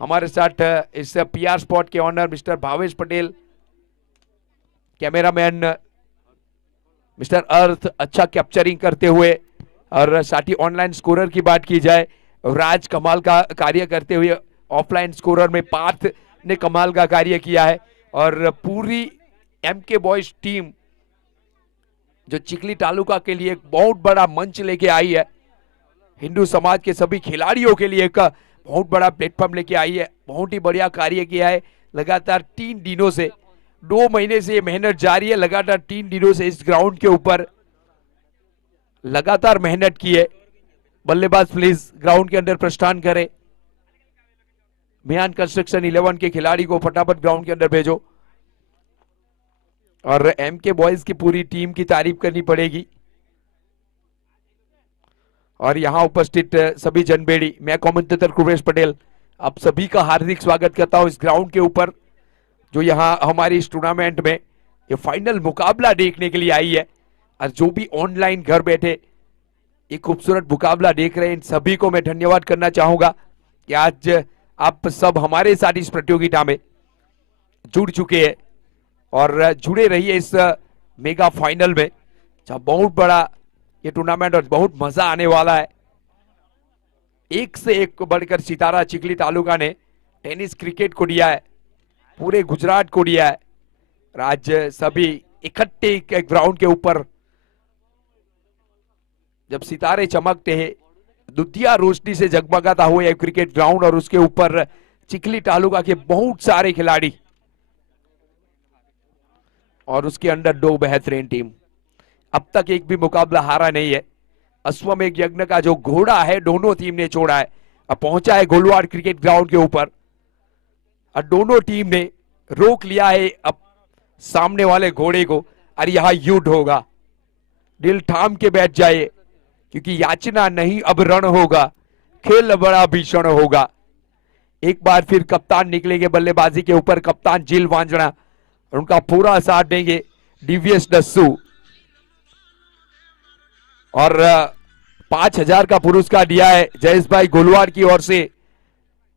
हमारे साथ इस पीआर स्पॉट के owner mister Bhavesh Patel, cameraman mister Arth अच्छा कैप्चरिंग करते हुए, और साथ ही ऑनलाइन स्कोरर की बात की जाए राज कमाल का कार्य करते हुए, ऑफलाइन स्कोरर में पार्थ ने कमाल का कार्य किया है। और पूरी एमके बॉयज टीम जो चिखली तालुका के लिए एक बहुत बड़ा मंच लेके आई है, हिंदू समाज के सभी खिलाड़ियों के लिए एक बहुत बड़ा प्लेटफॉर्म लेके आई है, बहुत ही बढ़िया कार्य किया है। लगातार 3 दिनों से, 2 महीने से ये मेहनत जारी है, लगातार 3 दिनों से इस ग्राउंड के ऊपर लगातार मेहनत की है। बल्लेबाज प्लीज ग्राउंड के अंदर प्रस्थान करें। मियान कंस्ट्रक्शन 11 के खिलाड़ी को फटाफट ग्राउंड के अंदर भेजो। और एम के बॉयज की पूरी टीम की तारीफ करनी पड़ेगी। और यहां उपस्थित सभी जनबेड़ी, मैं कमेंटेटर कुरेश पटेल आप सभी का हार्दिक स्वागत करता हूं इस ग्राउंड के ऊपर, जो यहां हमारी इस टूर्नामेंट में ये फाइनल मुकाबला देखने के लिए आई है। और जो भी ऑनलाइन घर बैठे ये खूबसूरत मुकाबला देख रहे हैं, इन सभी को मैं धन्यवाद करना चाहूंगा कि आज आप सब हमारे साथ इस प्रतियोगिता में जुड़ चुके हैं और जुड़े रहिए इस मेगा फाइनल में, जहां बहुत बड़ा ये टूर्नामेंट और बहुत मजा आने वाला है। एक से एक बढ़कर सितारा चिखली तालुका ने टेनिस क्रिकेट को दिया है, पूरे गुजरात को दिया है। आज सभी इकट्ठे ग्राउंड के ऊपर जब सितारे चमकते हैं, दुधिया रोशनी से जगमगाता हुआ एक क्रिकेट ग्राउंड, और उसके ऊपर चिखली तालुका के बहुत सारे खिलाड़ी और उसके अंदर 2 बेहतरीन टीम। अब तक एक भी मुकाबला हारा नहीं है। अश्वमेघ यज्ञ का जो घोड़ा है दोनों टीम ने छोड़ा है, अब पहुंचा है गोलवाड़ क्रिकेट ग्राउंड के ऊपर, और दोनों टीम ने रोक लिया है अब सामने वाले घोड़े को। और यहां युद्ध होगा, दिल थाम के बैठ जाए, क्योंकि याचना नहीं अब रण होगा, खेल बड़ा भीषण होगा। एक बार फिर कप्तान निकलेंगे बल्लेबाजी के ऊपर, कप्तान जिल वांजड़ा, और उनका पूरा साथ देंगे डीवीएस दस्सू। और 5,000 का पुरस्कार दिया है जयेश भाई गोलवाड़ की ओर से।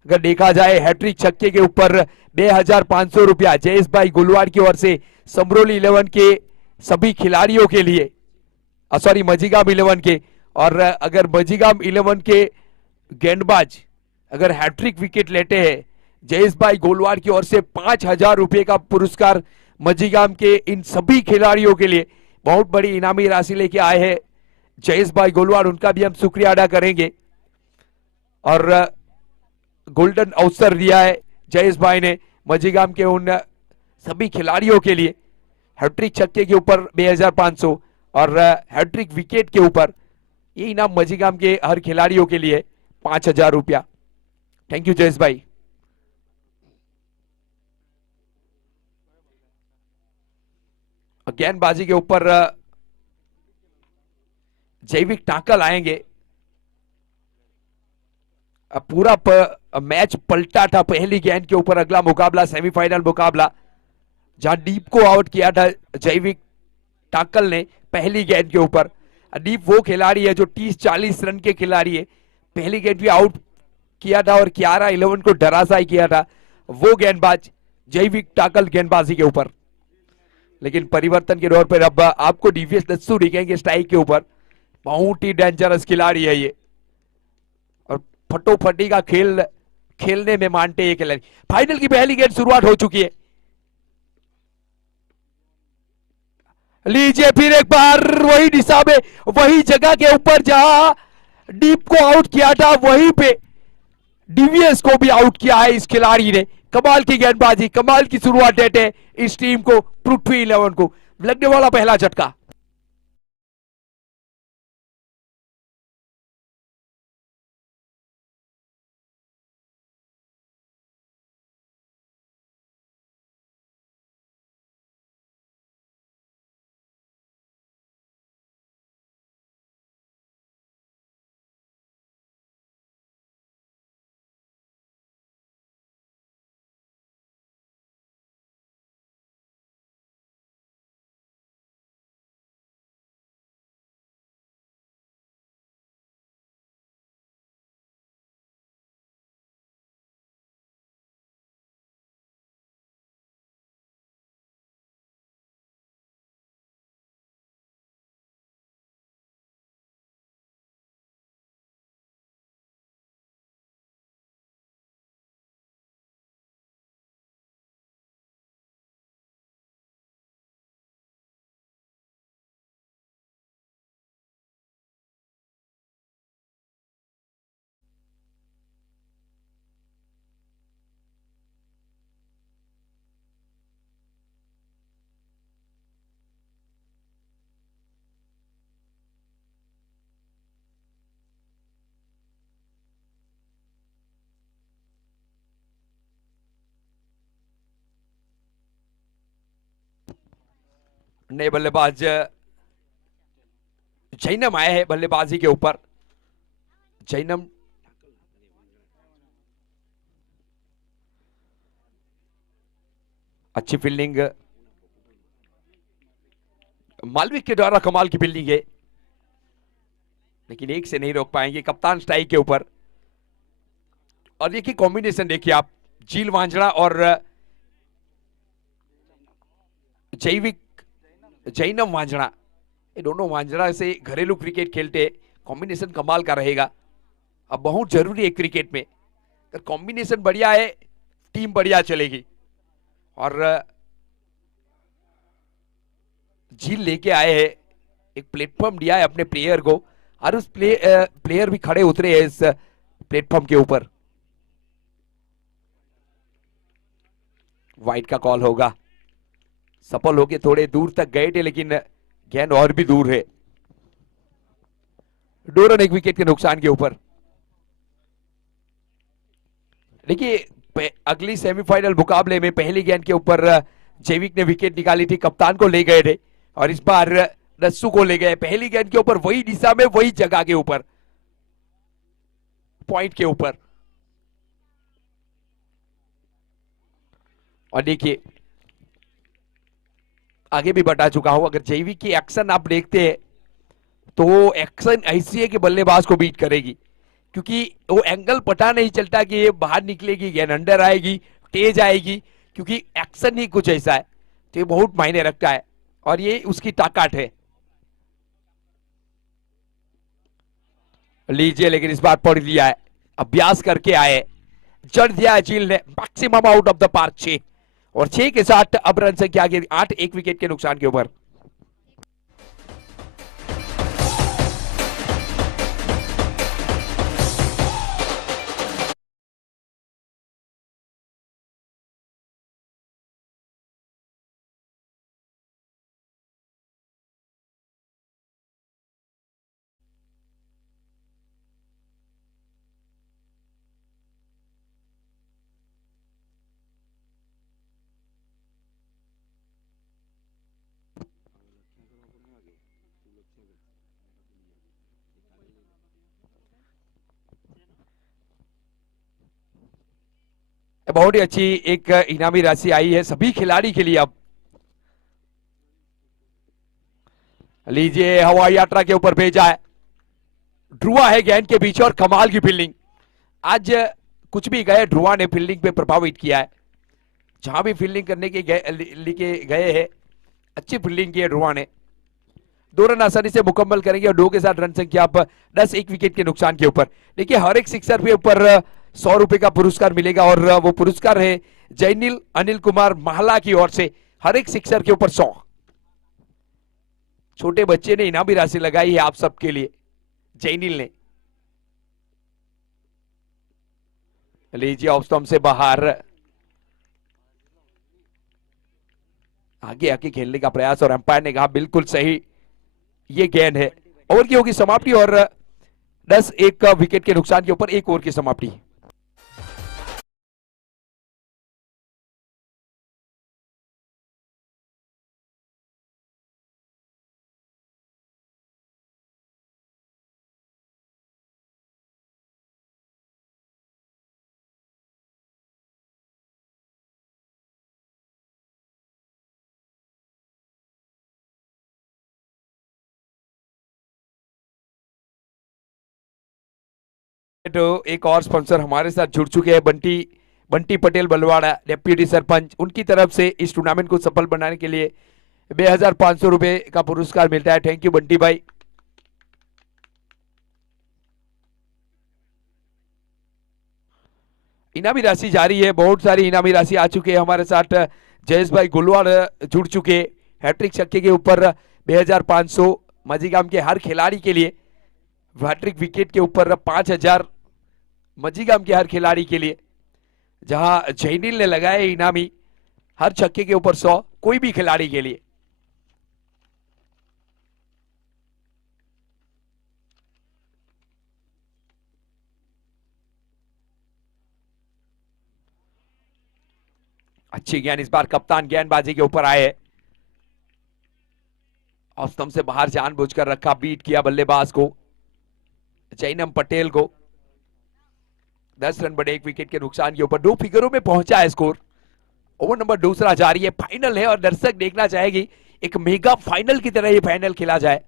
अगर देखा जाए हैट्रिक छक्के के ऊपर 2,500 रुपया जयेश भाई गोलवाड़ की ओर से समरोली 11 के सभी खिलाड़ियों के लिए, सॉरी मजीगाम 11 के। और अगर मजीगाम 11 के गेंदबाज अगर हैट्रिक विकेट लेते हैं, जयेश भाई गोलवाड़ की ओर से 5,000 रुपए का पुरस्कार मजीगाम के इन सभी खिलाड़ियों के लिए बहुत बड़ी इनामी राशि लेके आए हैं जयेश भाई गोलवाड़, उनका भी हम शुक्रिया अदा करेंगे। और गोल्डन अवसर दिया है जयेश भाई ने मजीगाम के उन सभी खिलाड़ियों के लिए, हैट्रिक छक्के के ऊपर 2,500 और हैट्रिक विकेट के ऊपर ये इनाम मजीगाम के हर खिलाड़ियों के लिए 5,000 रुपया। थैंक यू जयेश भाई। गेंदबाजी के ऊपर जैविक टाकल आएंगे। पूरा मैच पलटा था पहली गेंद के ऊपर। अगला मुकाबला सेमीफाइनल मुकाबला, जहां डीप को आउट किया था जैविक टाकल ने पहली गेंद के ऊपर। डीप वो खिलाड़ी है जो 30-40 रन के खिलाड़ी है, पहली गेंद भी आउट किया था और 11-11 को धराशायी किया था वो गेंदबाज जैविक टाकल गेंदबाजी के ऊपर। लेकिन परिवर्तन के दौर पर अब आपको डीवीएस दस्सू दिखेंगे स्ट्राइक के ऊपर, बहुत ही डेंजरस खिलाड़ी है ये, और फटोफटी का खेल खेलने में मानते ये खिलाड़ी। फाइनल की पहली गेंद शुरुआत हो चुकी है, लीजिए फिर एक बार वही दिशा में, वही जगह के ऊपर जहां डीप को आउट किया था, वहीं पे डीवीएस को भी आउट किया है इस खिलाड़ी ने। कमाल की गेंदबाजी, कमाल की शुरुआत देते हैं इस टीम को, पृथ्वी 11 को लगने वाला पहला झटका। नए बल्लेबाज जैनम आए हैं बल्लेबाजी के ऊपर। जैनम अच्छी फील्डिंग मालविक के द्वारा, कमाल की फील्डिंग है, लेकिन एक से नहीं रोक पाएंगे कप्तान स्ट्राइक के ऊपर। और देखिए कॉम्बिनेशन देखिए आप, जील वांझड़ा और जैविक जैनम वांझड़ा, ये दोनों वांझड़ा से घरेलू क्रिकेट खेलते, कॉम्बिनेशन कमाल का रहेगा। अब बहुत जरूरी है क्रिकेट में, अगर कॉम्बिनेशन बढ़िया है टीम बढ़िया चलेगी। और झील लेके आए हैं, एक प्लेटफॉर्म दिया है अपने प्लेयर को, और उस प्लेयर भी खड़े उतरे हैं इस प्लेटफॉर्म के ऊपर। वाइड का कॉल होगा, सफल होके थोड़े दूर तक गए थे, लेकिन गेंद और भी दूर है। 2 रन 1 विकेट के नुकसान के ऊपर। देखिए अगली सेमीफाइनल मुकाबले में पहली गेंद के ऊपर जैविक ने विकेट निकाली थी, कप्तान को ले गए थे, और इस बार दस्सू को ले गए पहली गेंद के ऊपर, वही दिशा में वही जगह के ऊपर, पॉइंट के ऊपर। और देखिए आगे भी बता चुका हूं, अगर जैविक की एक्शन आप देखते हैं तो एक्शन ऐसी है कि बल्लेबाज को बीट करेगी, क्योंकि वो एंगल पता नहीं चलता कि ये बाहर निकलेगी, गेंद अंदर आएगी, तेज आएगी, क्योंकि एक्शन ही कुछ ऐसा है, तो ये बहुत मायने रखता है, और ये उसकी ताकत है। लीजिए, लेकिन इस बार पढ़ लिया है, अभ्यास करके आए, जड़ दिया है झील ने, maximum out of the park 6, और 6 के साथ अब रन संख्या आगे 8, 1 विकेट के नुकसान के ऊपर। बहुत ही अच्छी एक इनामी राशि आई है सभी खिलाड़ी के लिए। अब लीजिए, हवाई यात्रा के ऊपर भेजा है, ध्रुवा है गेंद के पीछे, और कमाल की फील्डिंग। आज कुछ भी गए, ध्रुवा ने फील्डिंग पे प्रभावित किया है, जहां भी फील्डिंग करने के लेके गए हैं, अच्छी फील्डिंग की है ध्रुवा ने। 2 रन आसानी से मुकम्मल करेंगे, और 2 के साथ रन संख्या आप 10, 1 विकेट के नुकसान के ऊपर। देखिए हर एक सिक्सर पे ऊपर 100 रुपए का पुरस्कार मिलेगा, और वो पुरस्कार है जैनिल अनिल कुमार महला की ओर से, हर एक सिक्सर के ऊपर 100। छोटे बच्चे ने इनामी राशि लगाई है आप सबके लिए, जैनिल ने। लीजिए ऑफ स्टंप से बाहर, आगे आके खेलने का प्रयास, और अंपायर ने कहा बिल्कुल सही, ये गेंद है। ओवर की होगी समाप्ति, और 10, 1 विकेट के नुकसान के ऊपर 1 ओवर की समाप्ति। तो एक और स्पॉन्सर हमारे साथ जुड़ चुके हैं, बंटी बंटी पटेल बलवाड़ा, डेप्यूटी सरपंच, उनकी तरफ से इस टूर्नामेंट को सफल बनाने के लिए 2500 रुपए का पुरस्कार मिलता है। थैंक यू बंटी भाई। इनामी राशि जारी है, बहुत सारी इनामी राशि आ चुके हैं हमारे साथ। जयेश भाई गुलवाड़ जुड़ चुके, हैट्रिक छक्के के ऊपर 2500, मजीगाम के हर खिलाड़ी के लिए, हैट्रिक विकेट के ऊपर 5000 मजीगाम के हर खिलाड़ी के लिए, जहां जैनिल ने लगाए इनामी हर छक्के के ऊपर 100, कोई भी खिलाड़ी के लिए। अच्छी गेंद, इस बार कप्तान गेंदबाजी के ऊपर आए, ऑफ स्टंप से बाहर जानबूझकर रखा, बीट किया बल्लेबाज को, जैनम पटेल को। 10 रन बड़े, 1 विकेट के नुकसान के ऊपर 2 फिगरों में पहुंचा है स्कोर। ओवर नंबर दूसरा जारी है, फाइनल है और दर्शक देखना चाहेगी एक मेगा फाइनल की तरह ये फाइनल खेला जाए।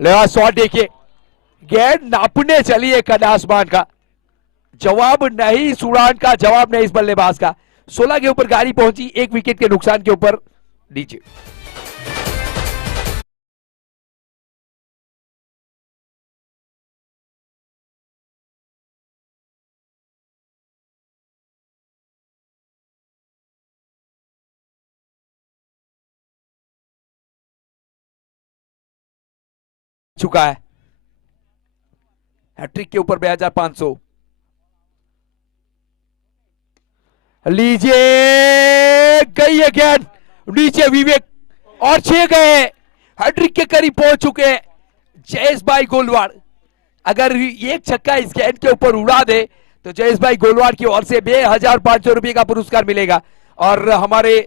शॉट देखिए, गेंद नापने चली है कद आसमान का, जवाब नहीं, सुड़ान का जवाब नहीं इस बल्लेबाज का। 16 के ऊपर गाड़ी पहुंची, 1 विकेट के नुकसान के ऊपर नीचे। चुका है, हैट्रिक के ऊपर 2500। लीजिए, गई है गेंद नीचे, विवेक और 6 गए, हैट्रिक के करीब पहुंच चुके हैं जयेश भाई गोलवाड़। अगर एक छक्का इस गेंद के ऊपर उड़ा दे तो जयेश भाई गोलवाड़ की ओर से 2500 रुपए का पुरस्कार मिलेगा, और हमारे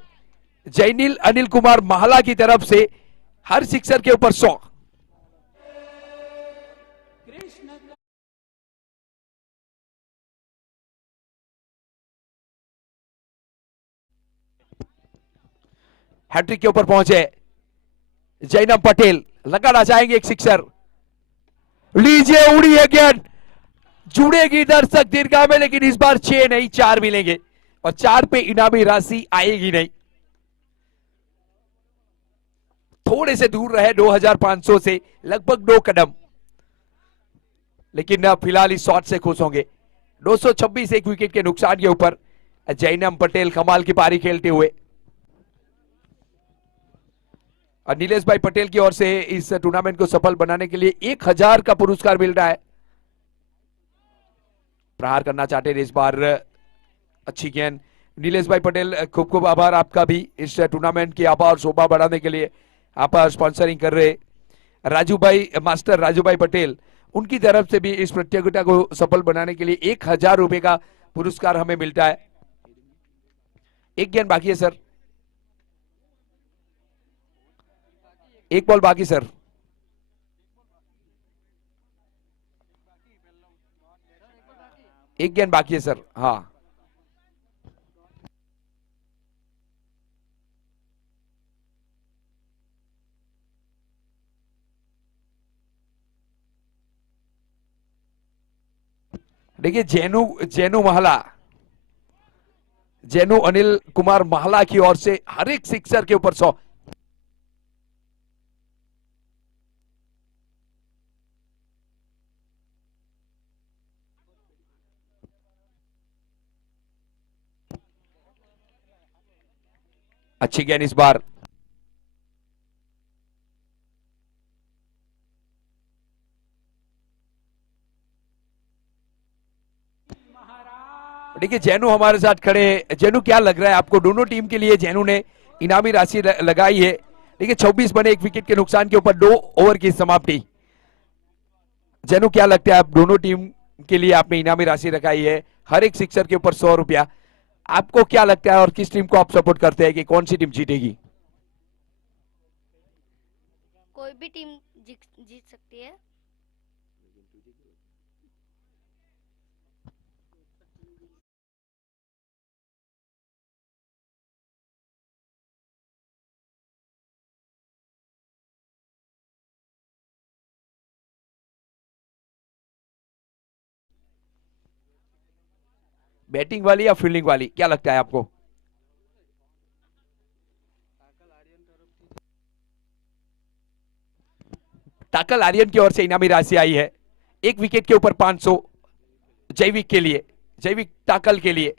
जैनिल अनिल कुमार महला की तरफ से हर सिक्सर के ऊपर 100। हैट्रिक के ऊपर पहुंचे जैनम पटेल, लगाना चाहेंगे एक सिक्सर। लीजिए, उड़ी है गेंद, जुड़ेगी दर्शक दीर्घा में, लेकिन इस बार 6 नहीं 4 मिलेंगे और 4 पे इनामी राशि आएगी नहीं। थोड़े से दूर रहे 2500 से, लगभग 2 कदम, लेकिन फिलहाल इस शॉट से खुश होंगे। 226, 1 विकेट के नुकसान के ऊपर जैनम पटेल कमाल की पारी खेलते हुए। और नीलेश भाई पटेल की ओर से इस टूर्नामेंट को सफल बनाने के लिए 1000 का पुरस्कार मिल रहा है। प्रहार करना चाहते हैं इस बार, अच्छी गेंद। नीलेश भाई पटेल, खूब खूब आभार आपका भी इस टूर्नामेंट की आभा और शोभा बढ़ाने के लिए आप स्पॉन्सरिंग कर रहे। राजू भाई, मास्टर राजू भाई पटेल, उनकी तरफ से भी इस प्रतियोगिता को सफल बनाने के लिए 1000 रुपए का पुरस्कार हमें मिलता है। एक गेंद बाकी है सर, एक बॉल बाकी सर। एक गेंद बाकी है सर, हाँ। देखिए, जेनू महला, जेनू अनिल कुमार महला की ओर से हर एक सिक्सर के ऊपर 100। अच्छी गेंद इस बार, देखिए जेनू हमारे साथ खड़े हैं। जेनू, क्या लग रहा है आपको, दोनों टीम के लिए जेनू ने इनामी राशि लगाई है। देखिए 26 बने, 1 विकेट के नुकसान के ऊपर 2 ओवर की समाप्ति। जेनू, क्या लगता है आप, दोनों टीम के लिए आपने इनामी राशि रखाई है, हर एक सिक्सर के ऊपर 100 रुपया। आपको क्या लगता है और किस टीम को आप सपोर्ट करते हैं कि कौन सी टीम जीतेगी? कोई भी टीम जीत सकती है। बैटिंग वाली या फील्डिंग वाली, क्या लगता है आपको? टाकल आर्यन की ओर से इनामी राशि आई है, 1 विकेट के ऊपर 500 जैविक के लिए, जैविक टाकल के लिए।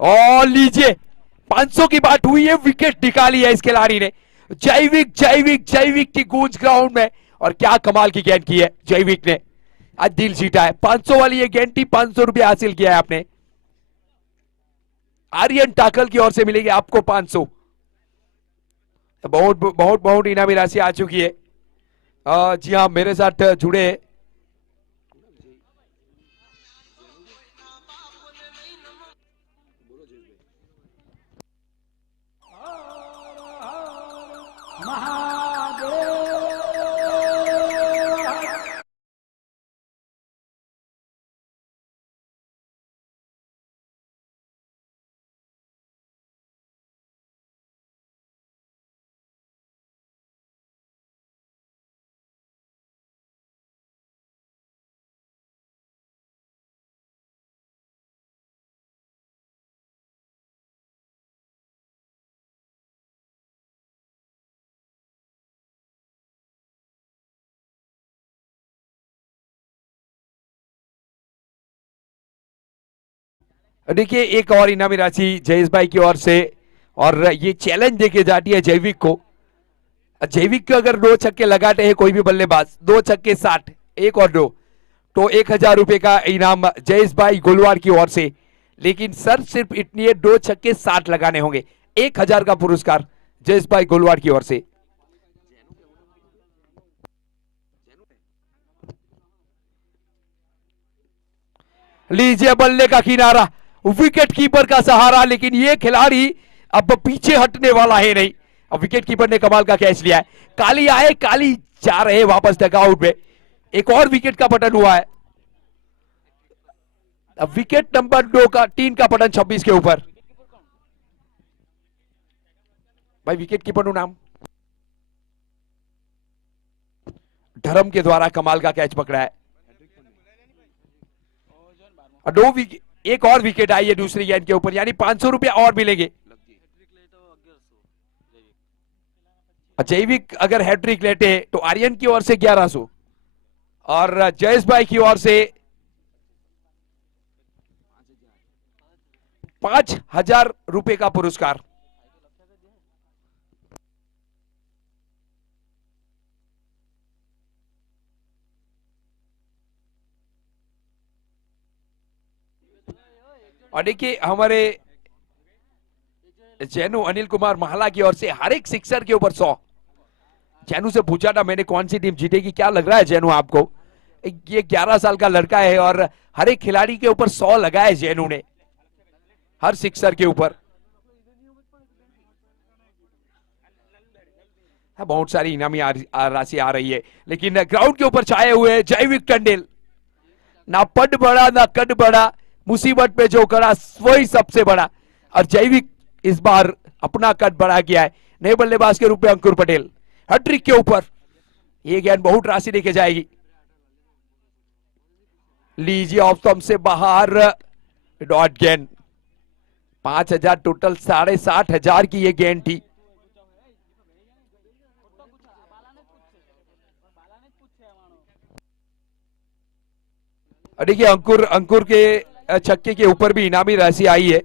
और लीजिए, 500 की बात हुई है, विकेट निकाली है इस खिलाड़ी ने। जैविक जैविक जैविक की गूंज ग्राउंड में, और क्या कमाल की गेंद की है जैविक ने, आज दिल जीता है। 500 वाली ये गेंद थी, 500 रुपया हासिल किया है आपने। आर्यन टाकल की ओर से मिलेगी आपको 500। बहुत बहुत बहुत इनामी राशि आ चुकी है। जी हाँ, मेरे साथ जुड़े। देखिए, एक और इनामी राशि जयेश भाई की ओर से, और ये चैलेंज देके जाती है जैविक को। जैविक को अगर 2 छक्के लगाते हैं कोई भी बल्लेबाज, 2 छक्के 60, एक और दो, तो 1,000 रुपए का इनाम जयेश भाई गोलवार की ओर से। लेकिन सर सिर्फ इतनी है, 2 छक्के 60 लगाने होंगे। 1,000 का पुरस्कार जयेश भाई गोलवार की ओर से। लीजिए बल्ले का किनारा, विकेट कीपर का सहारा, लेकिन ये खिलाड़ी अब पीछे हटने वाला है नहीं। अब विकेट कीपर ने कमाल का कैच लिया है। काली आए काली जा रहे वापस डगआउट में। एक और विकेट का पतन हुआ है। अब विकेट नंबर 3 का पतन 26 के ऊपर। भाई विकेट कीपर નું नाम धर्म के द्वारा कमाल का कैच पकड़ा है। और 2 विकेट, एक और विकेट आई है दूसरी गेंद के ऊपर, यानी 500 रुपया और मिलेंगे। जैविक अगर हैट्रिक लेते हैं तो आर्यन की ओर से 1100 और जयेश भाई की ओर से 5,000 रुपए का पुरस्कार। और देखिए हमारे जैनू अनिल कुमार महला की ओर से हर एक सिक्सर के ऊपर 100। जैनू से पूछा था मैंने कौन सी टीम जीतेगी, क्या लग रहा है जैनू आपको? ये 11 साल का लड़का है और हर एक खिलाड़ी के ऊपर 100 लगाए जैनू ने, हर सिक्सर के ऊपर। बहुत सारी इनामी राशि आ रही है, लेकिन ग्राउंड के ऊपर छाए हुए जैविक टंडेल, ना पद बड़ा ना कद बड़ा, मुसीबत पे जो करा वही सबसे बड़ा। और जैविक इस बार अपना कद बढ़ा किया है। नए बल्लेबाज के रूप में अंकुर पटेल हैट्रिक के ऊपर, ये गेंद बहुत राशि लेके जाएगी। लीजिए ऑफ स्टंप से बाहर, डॉट गेंद। 5,000 टोटल, 60,500 की ये गेंद थी। देखिए अंकुर के छक्के के ऊपर भी इनामी राशि आई है।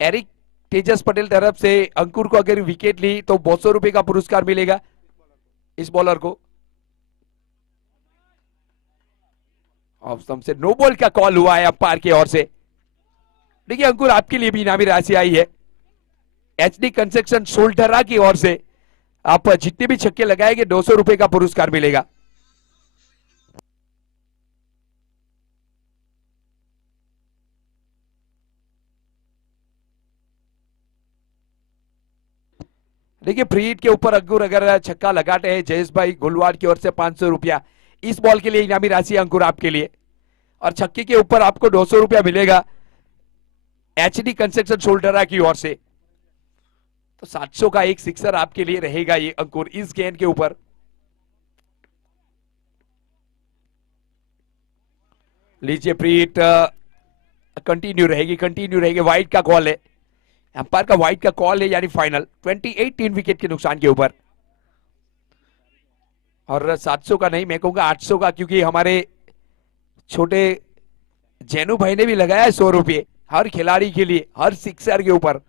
एरिक तेजस पटेल तरफ से अंकुर को अगर विकेट ली तो 200 रुपए का पुरस्कार मिलेगा इस बॉलर को। ऑफ स्टंप से नो बॉल का कॉल हुआ है अंपायर की ओर से। देखिए अंकुर आपके लिए भी इनामी राशि आई है एचडी कंस्ट्रक्शन सोल्टरा की ओर से। आप जितने भी छक्के लगाएंगे 200 रुपए का पुरस्कार मिलेगा। देखिए फ्री हिट के ऊपर अंकुर अगर छक्का लगाते हैं जयेश भाई गुलवार की ओर से 500 रुपया इस बॉल के लिए इनामी राशि अंकुर आपके लिए। और छक्के के ऊपर आपको 200 रुपया मिलेगा एचडी कंस्ट्रक्शन सोल्टरा की ओर से। तो 700 का एक सिक्सर आपके लिए रहेगा ये अंकुर इस गेंद के ऊपर। लीजिए फ्री हिट कंटिन्यू रहेगी। वाइड का कॉल है, अंपायर का वाइड का कॉल है, यानी फाइनल 28 3 विकेट के नुकसान के ऊपर। और 700 का नहीं, मैं कहूंगा 800 का, क्योंकि हमारे छोटे जैनू भाई ने भी लगाया है 100 रुपये हर खिलाड़ी के लिए, हर सिक्सर के ऊपर।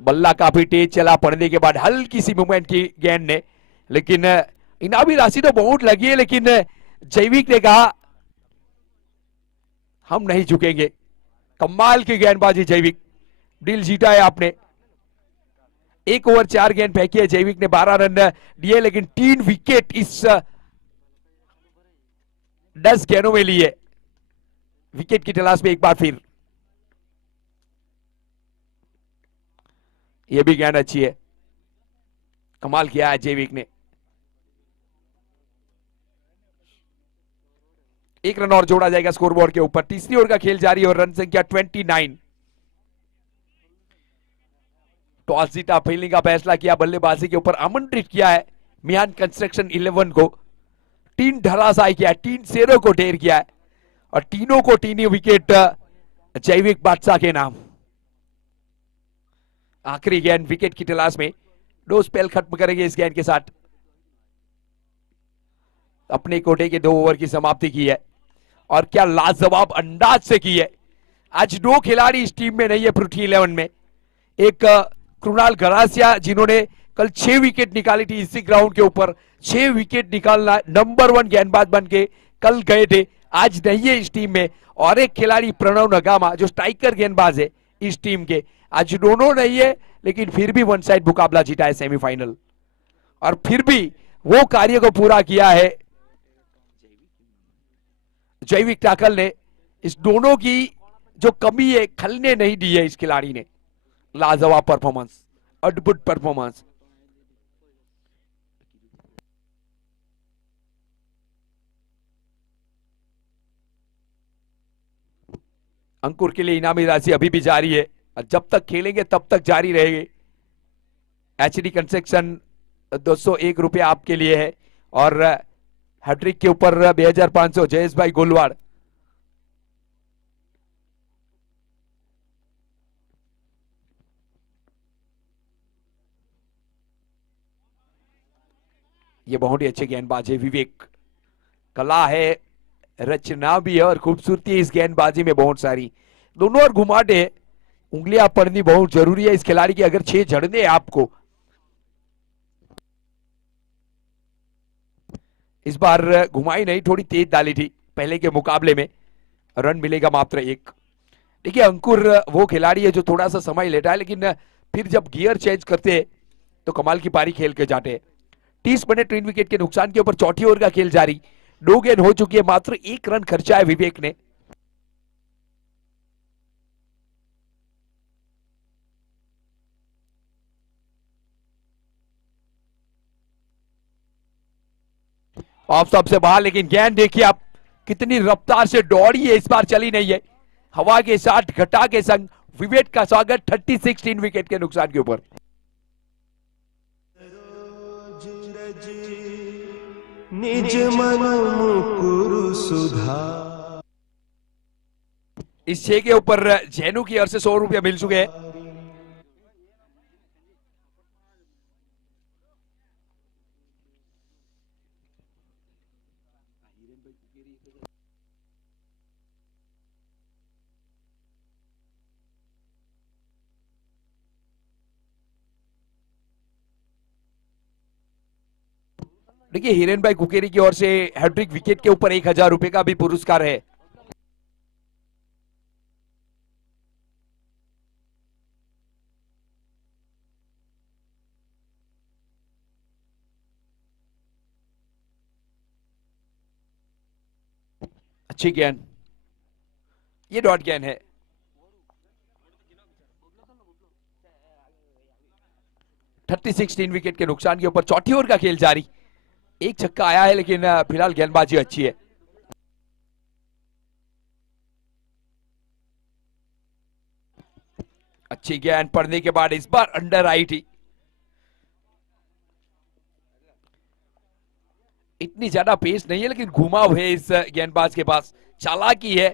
बल्ला काफी तेज चला, पड़ने के बाद हल्की सी मूवमेंट की गेंद ने लेकिन इनामी राशि तो बहुत लगी है, लेकिन जैविक ने कहा हम नहीं झुकेंगे। कमाल की गेंदबाजी जैविक, डील जीता है आपने। 1 ओवर 4 गेंद फेंकी है जैविक ने, 12 रन दिए, लेकिन 3 विकेट इस 10 गेंदों में लिए। विकेट की तलाश में एक बार फिर। यह भी गेंद अच्छी है, कमाल किया है जैविक ने। 1 रन और जोड़ा जाएगा स्कोरबोर्ड के ऊपर। तीसरी ओवर का खेल जारी और रन संख्या 29। टॉस जीता, फील्डिंग का फैसला किया, बल्लेबाजी के ऊपर आमंत्रित किया है मियान कंस्ट्रक्शन 11 को। 3 धराशायी किया है, 3 शेरों को ढेर किया है और तीनों को 3 विकेट जैविक बादशाह के नाम। आखिरी गेंद विकेट की तलाश में, 2 स्पेल खत्म करेंगे इस गेंद के साथ। अपने कोटे के 2 ओवर की समाप्ति की है और क्या लाजवाब अंदाज से की है। आज 2 खिलाड़ी इस टीम में नहीं है पृथ्वी 11 में। एक कृणाल गरासिया जिन्होंने कल 6 विकेट निकाली थी इसी ग्राउंड के ऊपर, 6 विकेट निकालना, नंबर 1 गेंदबाज बन के कल गए थे, आज नहीं है इस टीम में। और एक खिलाड़ी प्रणव नगामा जो स्ट्राइकर गेंदबाज है इस टीम के, आज दोनों नहीं है, लेकिन फिर भी वन साइड मुकाबला जीता है सेमीफाइनल। और फिर भी वो कार्य को पूरा किया है जैविक टाकल ने। इस दोनों की जो कमी है खलने नहीं दी है इस खिलाड़ी ने। लाजवाब परफॉर्मेंस, अद्भुत परफॉर्मेंस। अंकुर के लिए इनामी राशि अभी भी जारी है और जब तक खेलेंगे तब तक जारी रहेगी। एचडी कंस्ट्रक्शन 201 रुपया आपके लिए है और हैट्रिक के ऊपर 2500 जयेश भाई गोलवाड़। ये बहुत ही अच्छे गेंदबाज है विवेक, कला है, रचना भी है और खूबसूरती है इस गेंदबाजी में बहुत सारी। दोनों और घुमाटे हैं, उंगलियां पड़नी बहुत जरूरी है इस खिलाड़ी की अगर 6 जड़ने आपको। इस बार घुमाई नहीं, थोड़ी तेज डाली थी पहले के मुकाबले में। रन मिलेगा मात्र 1। देखिए अंकुर वो खिलाड़ी है जो थोड़ा सा समय लेता है, लेकिन फिर जब गियर चेंज करते हैं तो कमाल की पारी खेल के जाते हैं। 30 बने 3 विकेट के नुकसान के ऊपर चौथी ओवर का खेल जारी। 2 गेंद हो चुकी है, मात्र 1 रन खर्चा है विवेक ने। ऑफ स्टॉप से बाहर, लेकिन गेंद देखिए आप कितनी रफ्तार से दौड़ी है, इस बार चली नहीं है। हवा के साथ घटा के संग विवेक का स्वागत 36 3 विकेट के नुकसान के ऊपर। निज मन मुकुरु सुधा। इस 6 के ऊपर जैनू की ओर से 100 रुपया मिल चुके हैं। देखिए हिरेन भाई कुकेरी की ओर से हैट्रिक विकेट के ऊपर 1000 रुपए का भी पुरस्कार है। अच्छी गेंद, ये डॉट गेंद है। थर्टी 16 विकेट के नुकसान के ऊपर चौथी ओवर का खेल जारी। एक छक्का आया है, लेकिन फिलहाल गेंदबाजी अच्छी है। अच्छी गेंद पड़ने के बाद इस बार अंडर आई थी। इतनी ज्यादा पेस नहीं है, लेकिन घुमाव है इस गेंदबाज के पास, चालाकी है,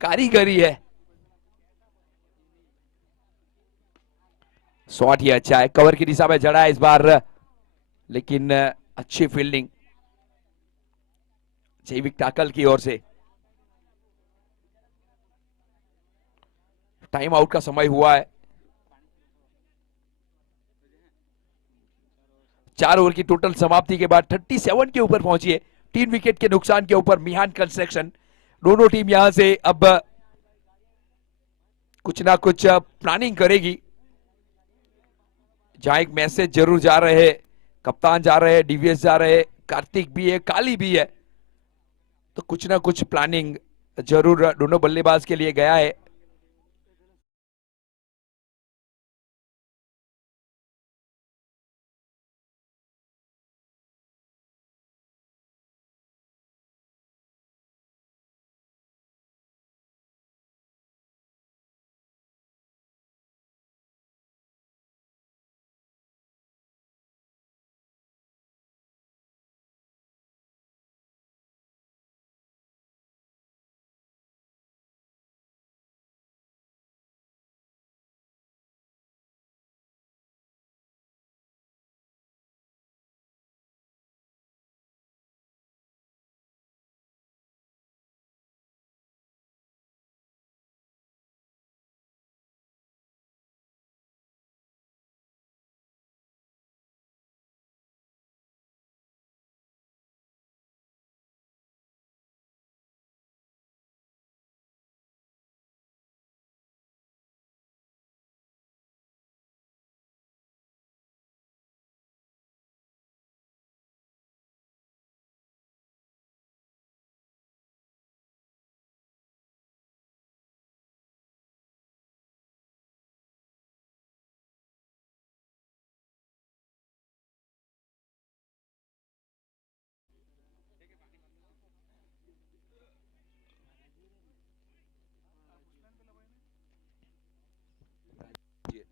कारीगरी है। शॉट ही अच्छा है, कवर की दिशा में जड़ा है इस बार, लेकिन अच्छी फील्डिंग जैविक टाकल की ओर से। टाइम आउट का समय हुआ है। 4 ओवर की टोटल समाप्ति के बाद 37 के ऊपर पहुंची है, 3 विकेट के नुकसान के ऊपर मिहान कंस्ट्रक्शन। दोनों टीम यहां से अब कुछ ना कुछ प्लानिंग करेगी। जहां एक मैसेज जरूर जा रहे हैं, कप्तान जा रहे हैं, डीवीएस जा रहे हैं, कार्तिक भी है, काली भी है, तो कुछ ना कुछ प्लानिंग जरूर दोनों बल्लेबाज के लिए गया है।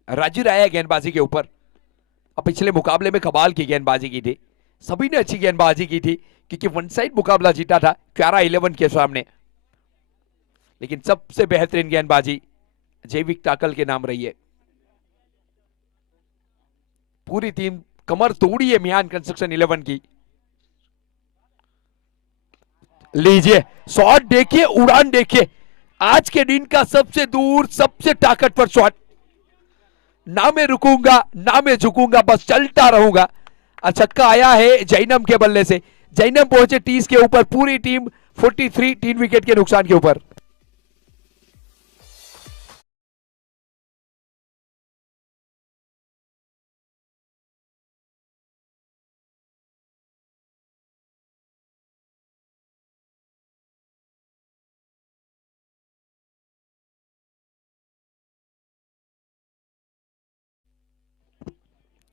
राजू राय गेंदबाजी के ऊपर। अब पिछले मुकाबले में कमाल की गेंदबाजी की थी, सभी ने अच्छी गेंदबाजी की थी, क्योंकि वन साइड मुकाबला जीता था क्यारा 11 के सामने। लेकिन सबसे बेहतरीन गेंदबाजी जैविक टाकल के नाम रही है। पूरी टीम कमर तोड़ी है मिहान कंस्ट्रक्शन 11 की। लीजिए शॉट देखिए, उड़ान देखिए, आज के दिन का सबसे दूर सबसे ताकतवर शॉट। ना मैं रुकूंगा ना मैं झुकूंगा, बस चलता रहूंगा। छक्का आया है जैनम के बल्ले से। जैनम पहुंचे 30 के ऊपर, पूरी टीम 43, 3 विकेट के नुकसान के ऊपर।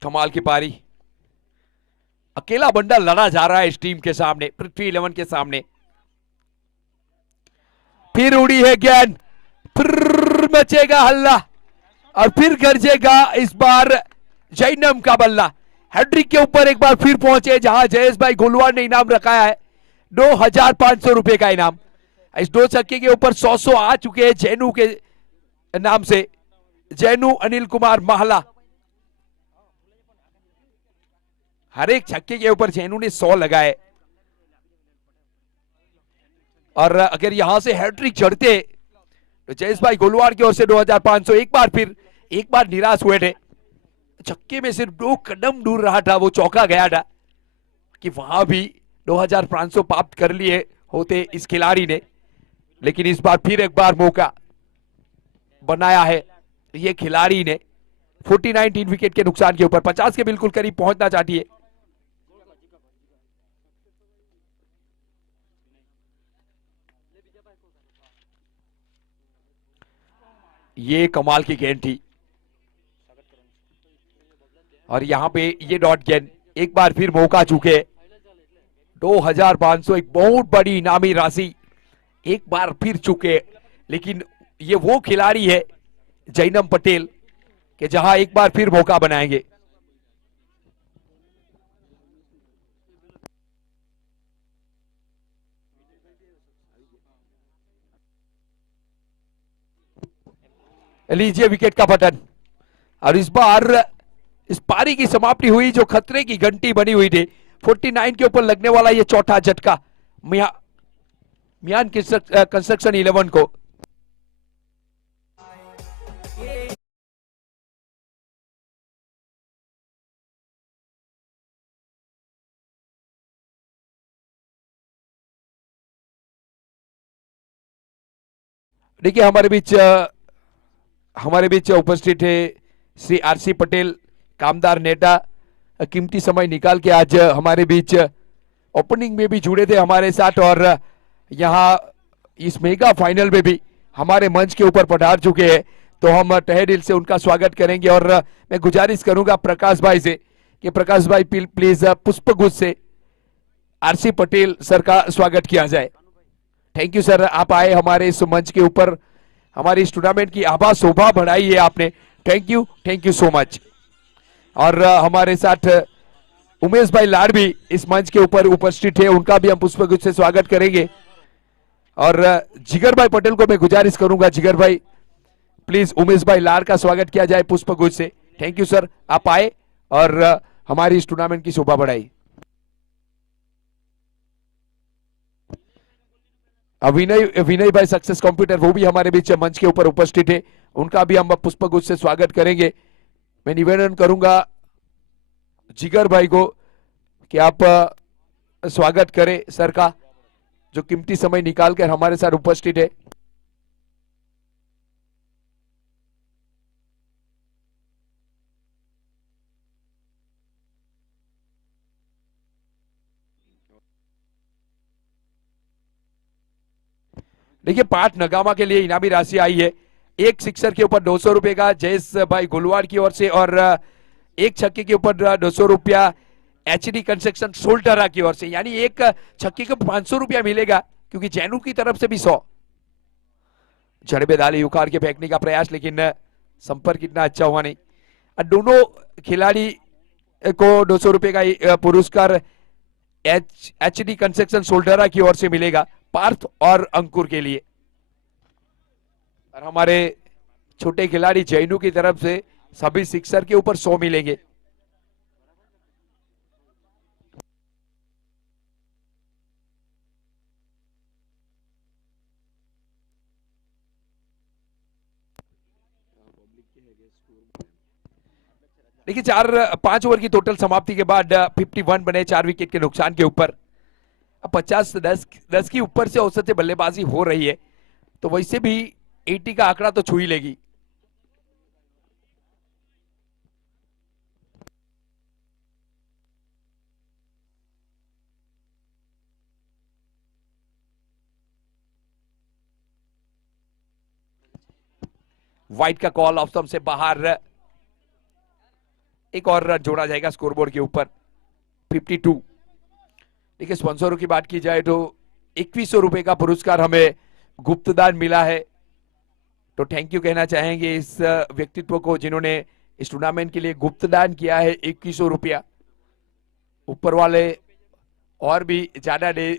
कमाल की पारी, अकेला बंदा लड़ा जा रहा है इस टीम के सामने, पृथ्वी 11 के सामने। फिर उड़ी है गेंद, फिर मचेगा हल्ला और फिर गरजेगा इस बार जैनम का बल्ला। हैट्रिक के ऊपर एक बार फिर पहुंचे, जहां जयेश भाई गोलवार ने इनाम रखाया है 2,500 रुपए का इनाम। इस 2 छक्के के ऊपर 100 आ चुके हैं जैनू के नाम से, जैनू अनिल कुमार महला। हर एक छक्के के ऊपर जैनू ने 100 लगाए, और अगर यहां से हैट्रिक चढ़ते तो जयेश भाई गोलवार की ओर से 2,500। एक बार निराश हुए थे, छक्के में सिर्फ 2 कदम दूर रहा था, वो चौका गया था, कि वहां भी 2,500 प्राप्त कर लिए होते इस खिलाड़ी ने। लेकिन इस बार फिर एक बार मौका बनाया है ये खिलाड़ी ने। 49, 3 विकेट के नुकसान के ऊपर, 50 के बिल्कुल करीब पहुंचना चाहती है। ये कमाल की गेंद थी, और यहां पे ये डॉट गेंद, एक बार फिर मौका चूके। 2,500 एक बहुत बड़ी इनामी राशि एक बार फिर चुके। लेकिन ये वो खिलाड़ी है जैनम पटेल कि जहां एक बार फिर मौका बनाएंगे। लीजिए विकेट का बटन, और इस बार इस पारी की समाप्ति हुई जो खतरे की घंटी बनी हुई थी। 49 के ऊपर लगने वाला ये चौथा झटका मिहान कंस्ट्रक्शन 11 को। देखिए हमारे बीच उपस्थित है श्री आरसी पटेल, कामदार नेता, कीमती समय निकाल के आज हमारे बीच ओपनिंग में भी जुड़े थे हमारे साथ, और यहाँ इस मेगा फाइनल में भी हमारे मंच के ऊपर पधार चुके हैं। तो हम तहे दिल से उनका स्वागत करेंगे, और मैं गुजारिश करूंगा प्रकाश भाई से कि प्रकाश भाई प्लीज पुष्पगुच्छ से आरसी पटेल सर का स्वागत किया जाए। थैंक यू सर, आप आए हमारे इस मंच के ऊपर, हमारी इस टूर्नामेंट की आभा शोभा बढ़ाई है आपने। Thank you so much. और हमारे साथ उमेश भाई लाड भी इस मंच के ऊपर उपस्थित है, उनका भी हम पुष्पगुच्छ से स्वागत करेंगे। और जिगर भाई पटेल को मैं गुजारिश करूंगा, जिगर भाई प्लीज उमेश भाई लाड का स्वागत किया जाए पुष्पगुच्छ से। थैंक यू सर, आप आए और हमारी इस टूर्नामेंट की शोभा बढ़ाई। विनय भाई सक्सेस कंप्यूटर, वो भी हमारे बीच मंच के ऊपर उपस्थित है, उनका भी हम पुष्पगुच्छ से स्वागत करेंगे। मैं निवेदन करूंगा जिगर भाई को कि आप स्वागत करें सर का, जो कीमती समय निकालकर हमारे साथ उपस्थित है। देखिए पाठ नगामा के लिए इनामी राशि आई है, एक सिक्सर के ऊपर 200 रुपए का जयेश भाई गुलवाड़ की ओर से, और एक छक्के के ऊपर 200 रुपया एचडी कंस्ट्रक्शन सोल्टरा की ओर से, यानी एक छक्के को 500 रुपया मिलेगा, क्योंकि जैनू की तरफ से भी 100। जड़बे दाली उखाड़ के फेंकने का प्रयास, लेकिन संपर्क इतना अच्छा हुआ नहीं। दोनों खिलाड़ी को 200 रुपए का पुरस्कार एचडी कंस्ट्रक्शन सोल्टरा की ओर से मिलेगा, पार्थ और अंकुर के लिए। और हमारे छोटे खिलाड़ी जैनू की तरफ से सभी सिक्सर के ऊपर 100 मिलेंगे। देखिए 5 ओवर की टोटल समाप्ति के बाद 51 बने 4 विकेट के नुकसान के ऊपर। 50-10 की ऊपर से औसत से बल्लेबाजी हो रही है, तो वैसे भी 80 का आंकड़ा तो छू ही लेगी। वाइट का कॉल ऑप्शन से बाहर, एक और रन जोड़ा जाएगा स्कोरबोर्ड के ऊपर। 52। देखिए स्पॉन्सरों की बात की जाए तो 2100 रुपए का पुरस्कार हमें गुप्तदान मिला है, तो थैंक यू कहना चाहेंगे इस व्यक्तित्व को जिन्होंने इस टूर्नामेंट के लिए गुप्तदान किया है 2100 रुपया। ऊपर वाले और भी ज्यादा दे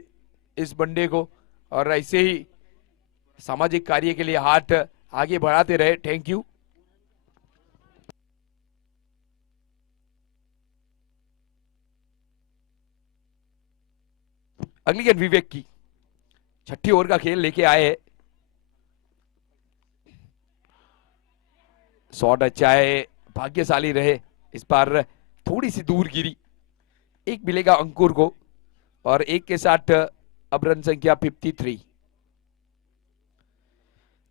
इस बंदे को, और ऐसे ही सामाजिक कार्य के लिए हाथ आगे बढ़ाते रहे। Thank you. अगली गेंद विवेक की, छठी ओवर का खेल लेके आए हैं। शॉट अच्छा है, भाग्यशाली रहे, इस बार थोड़ी सी दूर गिरी। एक मिलेगा अंकुर को, और एक के साथ अब रन संख्या 53।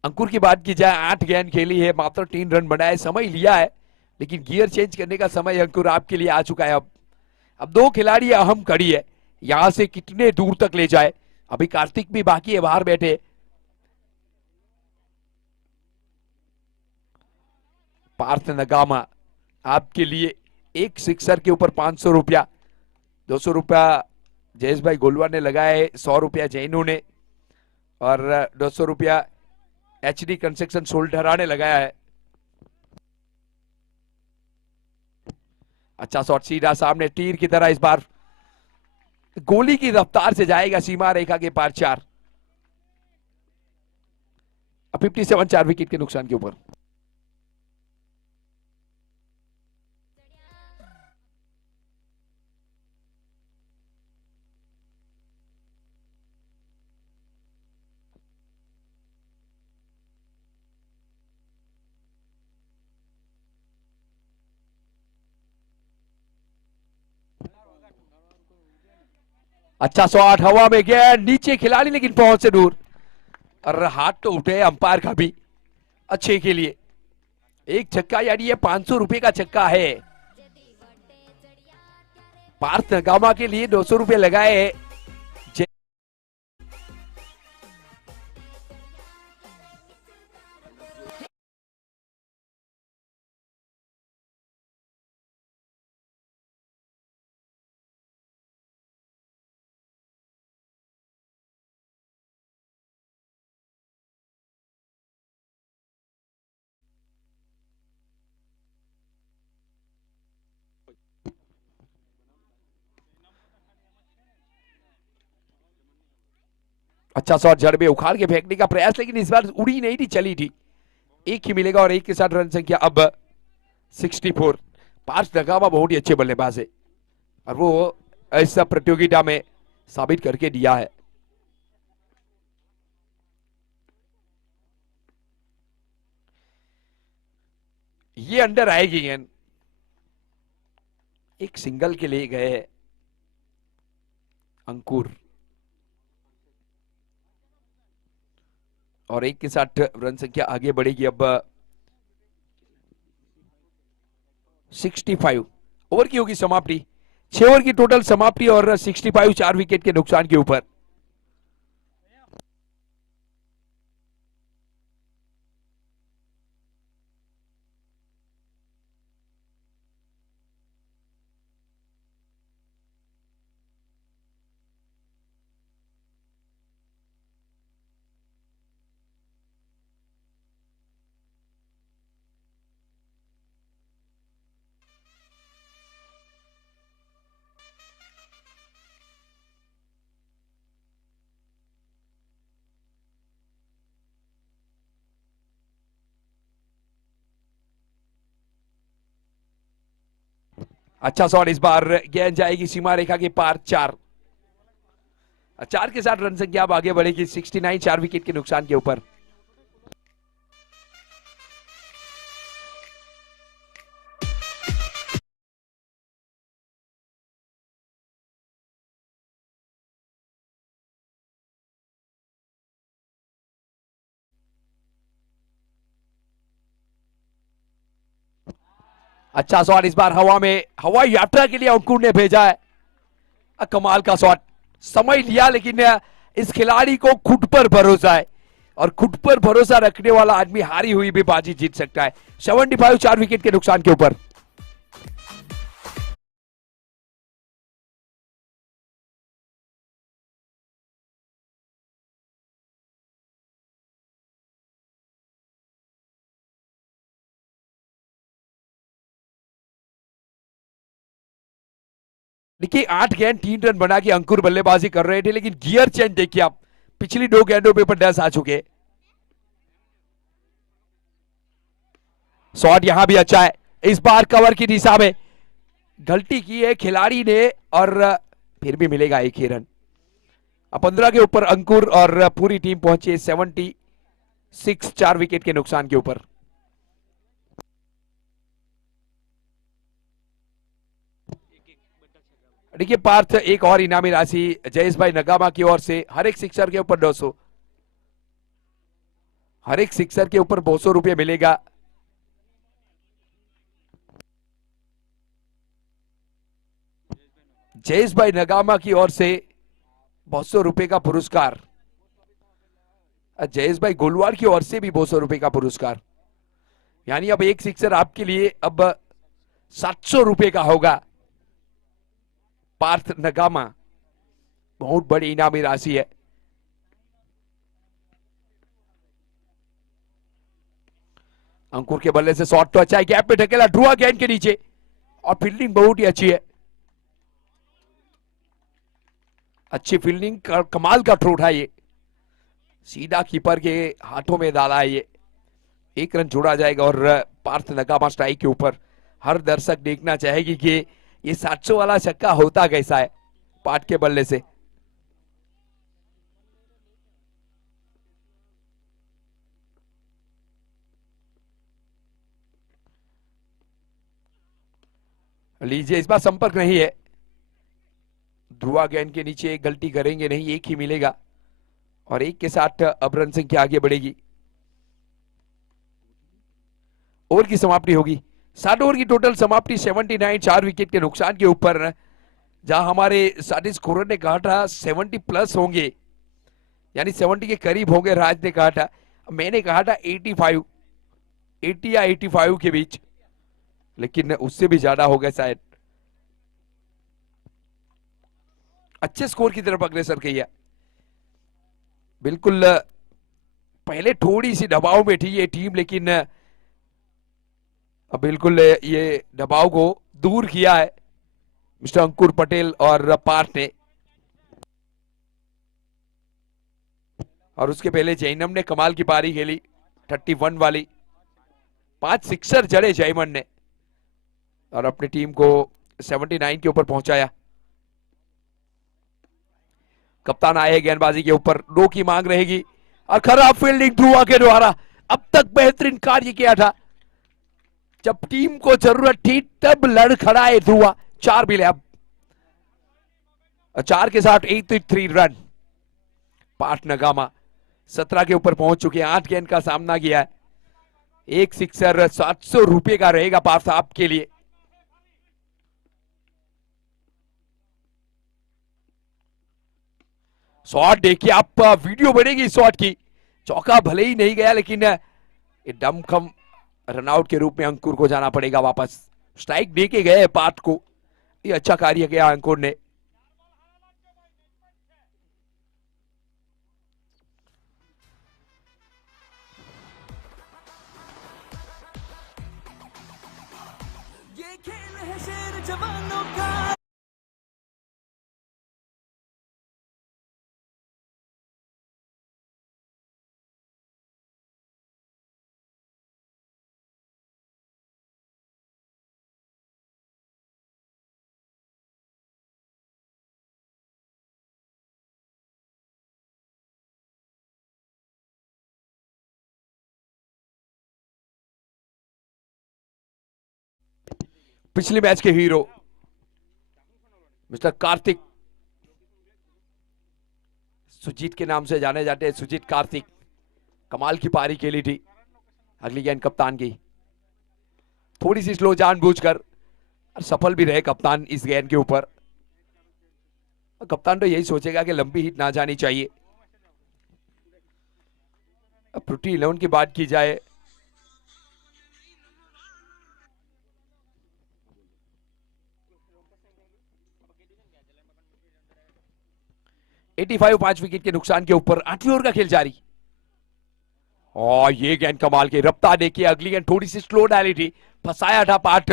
अंकुर की बात की जाए 8 गेंद खेली है, मात्र 3 रन बनाए, समय लिया है, लेकिन गियर चेंज करने का समय अंकुर आपके लिए आ चुका है। अब 2 खिलाड़ी अहम कड़ी है, यहां से कितने दूर तक ले जाए। अभी कार्तिक भी बाकी है बाहर बैठे। पार्थ नगामा आपके लिए एक सिक्सर के ऊपर 500 रुपया, 200 रुपया जयेश भाई गोलवार ने लगाया है, 100 रुपया जैनू ने, और 200 रुपया एचडी कंस्ट्रक्शन सोल्टरा ने लगाया है। अच्छा शॉट, सीधा सामने तीर की तरह, इस बार गोली की रफ्तार से जाएगा सीमा रेखा के पार 4। 57, 4 विकेट के नुकसान के ऊपर। अच्छा शॉट, हवा में गया नीचे खिलाड़ी, लेकिन पहुंच से दूर। और हाथ तो उठे अंपायर का भी अच्छे के लिए। एक छक्का यानी ये 500 रुपए का छक्का है। पार्थ नगामा के लिए 200 रुपए लगाए। अच्छा शॉट, जड़ में उखाड़ के फेंकने का प्रयास, लेकिन इस बार उड़ी नहीं थी, चली थी। एक ही मिलेगा और एक के साथ रन संख्या अब 64। पार्थ नगामा बहुत ही अच्छे बल्लेबाज है और वो इस प्रतियोगिता में साबित करके दिया है। ये अंडर आएगी गेंद। एक सिंगल के लिए गए अंकुर और एक के साथ रन संख्या आगे बढ़ेगी अब 65। ओवर की होगी समाप्ति, 6 ओवर की टोटल समाप्ति और 65 4 विकेट के नुकसान के ऊपर। अच्छा शॉट, इस बार गेंद जाएगी सीमा रेखा के पार। 4 के साथ रन संख्या अब आगे बढ़ेगी 69 4 विकेट के नुकसान के ऊपर। अच्छा शॉट, इस बार हवा में हवाई यात्रा के लिए अंकुर ने भेजा है। कमाल का शॉट, समय लिया लेकिन इस खिलाड़ी को खुद पर भरोसा है और खुद पर भरोसा रखने वाला आदमी हारी हुई भी बाजी जीत सकता है। 75 4 विकेट के नुकसान के ऊपर। देखिए 8 गेंद 3 रन बना के अंकुर बल्लेबाजी कर रहे थे, लेकिन गियर चेंज देखिए आप, पिछली 2 गेंदों पे 10 आ चुके। शॉट यहां भी अच्छा है, इस बार कवर की दिशा में गलती की है खिलाड़ी ने और फिर भी मिलेगा एक ही रन। 15 के ऊपर अंकुर और पूरी टीम पहुंचे 76 4 विकेट के नुकसान के ऊपर। देखिए पार्थ, एक और इनामी राशि जयेश भाई नगामा की ओर से, हर एक सिक्सर के ऊपर 200, हर एक सिक्सर के ऊपर 200 रुपये मिलेगा। जयेश भाई नगामा की ओर से 200 रुपए का पुरस्कार, जयेश भाई गोलवार की ओर से भी 200 रुपए का पुरस्कार, यानी अब एक सिक्सर आपके लिए अब 700 रुपए का होगा। पार्थ नगामा, बहुत बड़ी इनामी राशि है। अंकुर के बल्ले से शॉट तो अच्छा है, गैप पे ढकेला ध्रुवा गेंद के नीचे और फील्डिंग बहुत ही अच्छी है। अच्छी फील्डिंग, कमाल का थ्रो था ये, सीधा कीपर के हाथों में डाला है ये। एक रन जोड़ा जाएगा और पार्थ नगामा स्ट्राइक के ऊपर। हर दर्शक देखना चाहेगी कि ये 700 वाला छक्का होता कैसा है पार्थ के बल्ले से। लीजिए, इस बार संपर्क नहीं है, ध्रुवा गेंद के नीचे गलती करेंगे नहीं, एक ही मिलेगा और 1 के साथ अब रन संख्या आगे बढ़ेगी। ओवर की समाप्ति होगी। 60 ओवर की टोटल समाप्ति 79, 4 विकेट के नुकसान के ऊपर। जहां हमारे साथी स्कोरर ने कहा था 70 प्लस होंगे, यानी 70 के करीब होंगे, राज ने कहा था। मैंने कहा था 85, 80 या 85 के बीच, लेकिन उससे भी ज्यादा हो गया शायद। अच्छे स्कोर की तरफ अग्रसर किया। बिल्कुल पहले थोड़ी सी दबाव में थी ये टीम, लेकिन अब बिल्कुल ये दबाव को दूर किया है मिस्टर अंकुर पटेल और पार्थ ने। और उसके पहले जैनम ने कमाल की पारी खेली 31 वाली, 5 सिक्सर जड़े जयमन ने और अपनी टीम को 79 के ऊपर पहुंचाया। कप्तान आए गेंदबाजी के ऊपर, 2 की मांग रहेगी और खराब फील्डिंग ध्रुवा के द्वारा। अब तक बेहतरीन कार्य किया था, जब टीम को जरूरत थी तब लड़ खड़ा है ध्रुवा। 4 मिले अब, 4 के साथ 83 रन। पार्थ नगामा 17 के ऊपर पहुंच चुके हैं, 8 गेंद का सामना किया है। 1 सिक्सर 700 रुपए का रहेगा पार्थ साहब के लिए। शॉट देखिए आप, वीडियो बनेगी शॉट की। चौका भले ही नहीं गया, लेकिन दमखम रनआउट के रूप में अंकुर को जाना पड़ेगा वापस। स्ट्राइक दे के गए पार्थ को, ये अच्छा कार्य किया अंकुर ने। ये खेल है शेर जवानों का। पिछले मैच के हीरो मिस्टर कार्तिक, सुजीत के नाम से जाने जाते हैं, सुजीत कार्तिक, कमाल की पारी खेली थी। अगली गेंद कप्तान की, थोड़ी सी स्लो जानबूझकर, सफल भी रहे कप्तान इस गेंद के ऊपर। कप्तान तो यही सोचेगा कि लंबी हिट ना जानी चाहिए। अब प्रोटी 11 की बात की जाए, एटी 5 विकेट के नुकसान के ऊपर 8वीं ओवर का खेल जारी। और ये गेंद कमाल की, रफ्तार देखिए। अगली गेंद थोड़ी सी स्लो डाली थी, फंसाया था पार्थ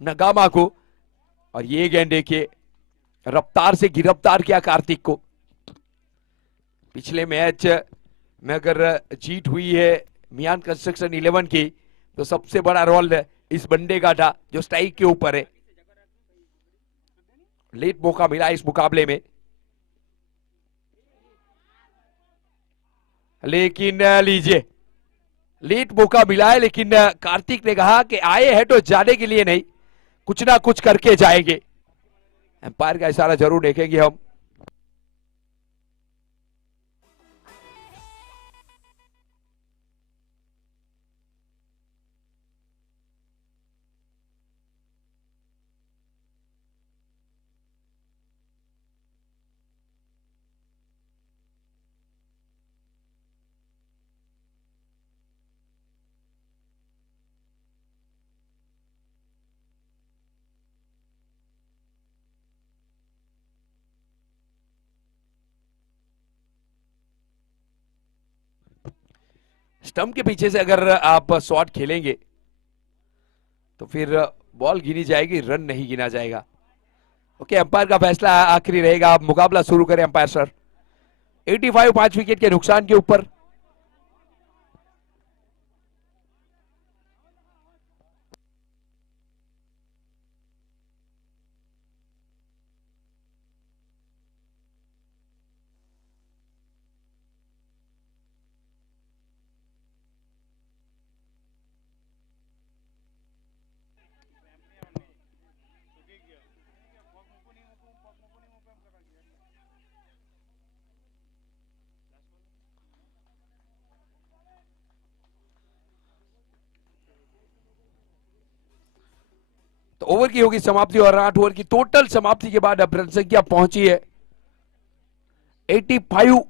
नगामा को। और ये गेंद देखिए, रफ्तार से गिरफ्तार किया कार्तिक को। पिछले मैच में अगर जीत हुई है मियान कंस्ट्रक्शन 11 की, तो सबसे बड़ा रोल इस बंदे का था जो स्ट्राइक के ऊपर है। लेट मौका मिला इस मुकाबले में, लेकिन लीजिए लेट मौका मिला है, लेकिन कार्तिक ने कहा कि आए हैं तो जाने के लिए नहीं, कुछ ना कुछ करके जाएंगे। एम्पायर का इशारा जरूर देखेंगे हम। स्टंप के पीछे से अगर आप शॉट खेलेंगे तो फिर बॉल गिनी जाएगी, रन नहीं गिना जाएगा। ओके, अंपायर का फैसला आखिरी रहेगा। आप मुकाबला शुरू करें अंपायर सर। 85 5 विकेट के नुकसान के ऊपर। तो ओवर की होगी समाप्ति और 8 ओवर की टोटल समाप्ति के बाद अब रन संख्या पहुंची है 85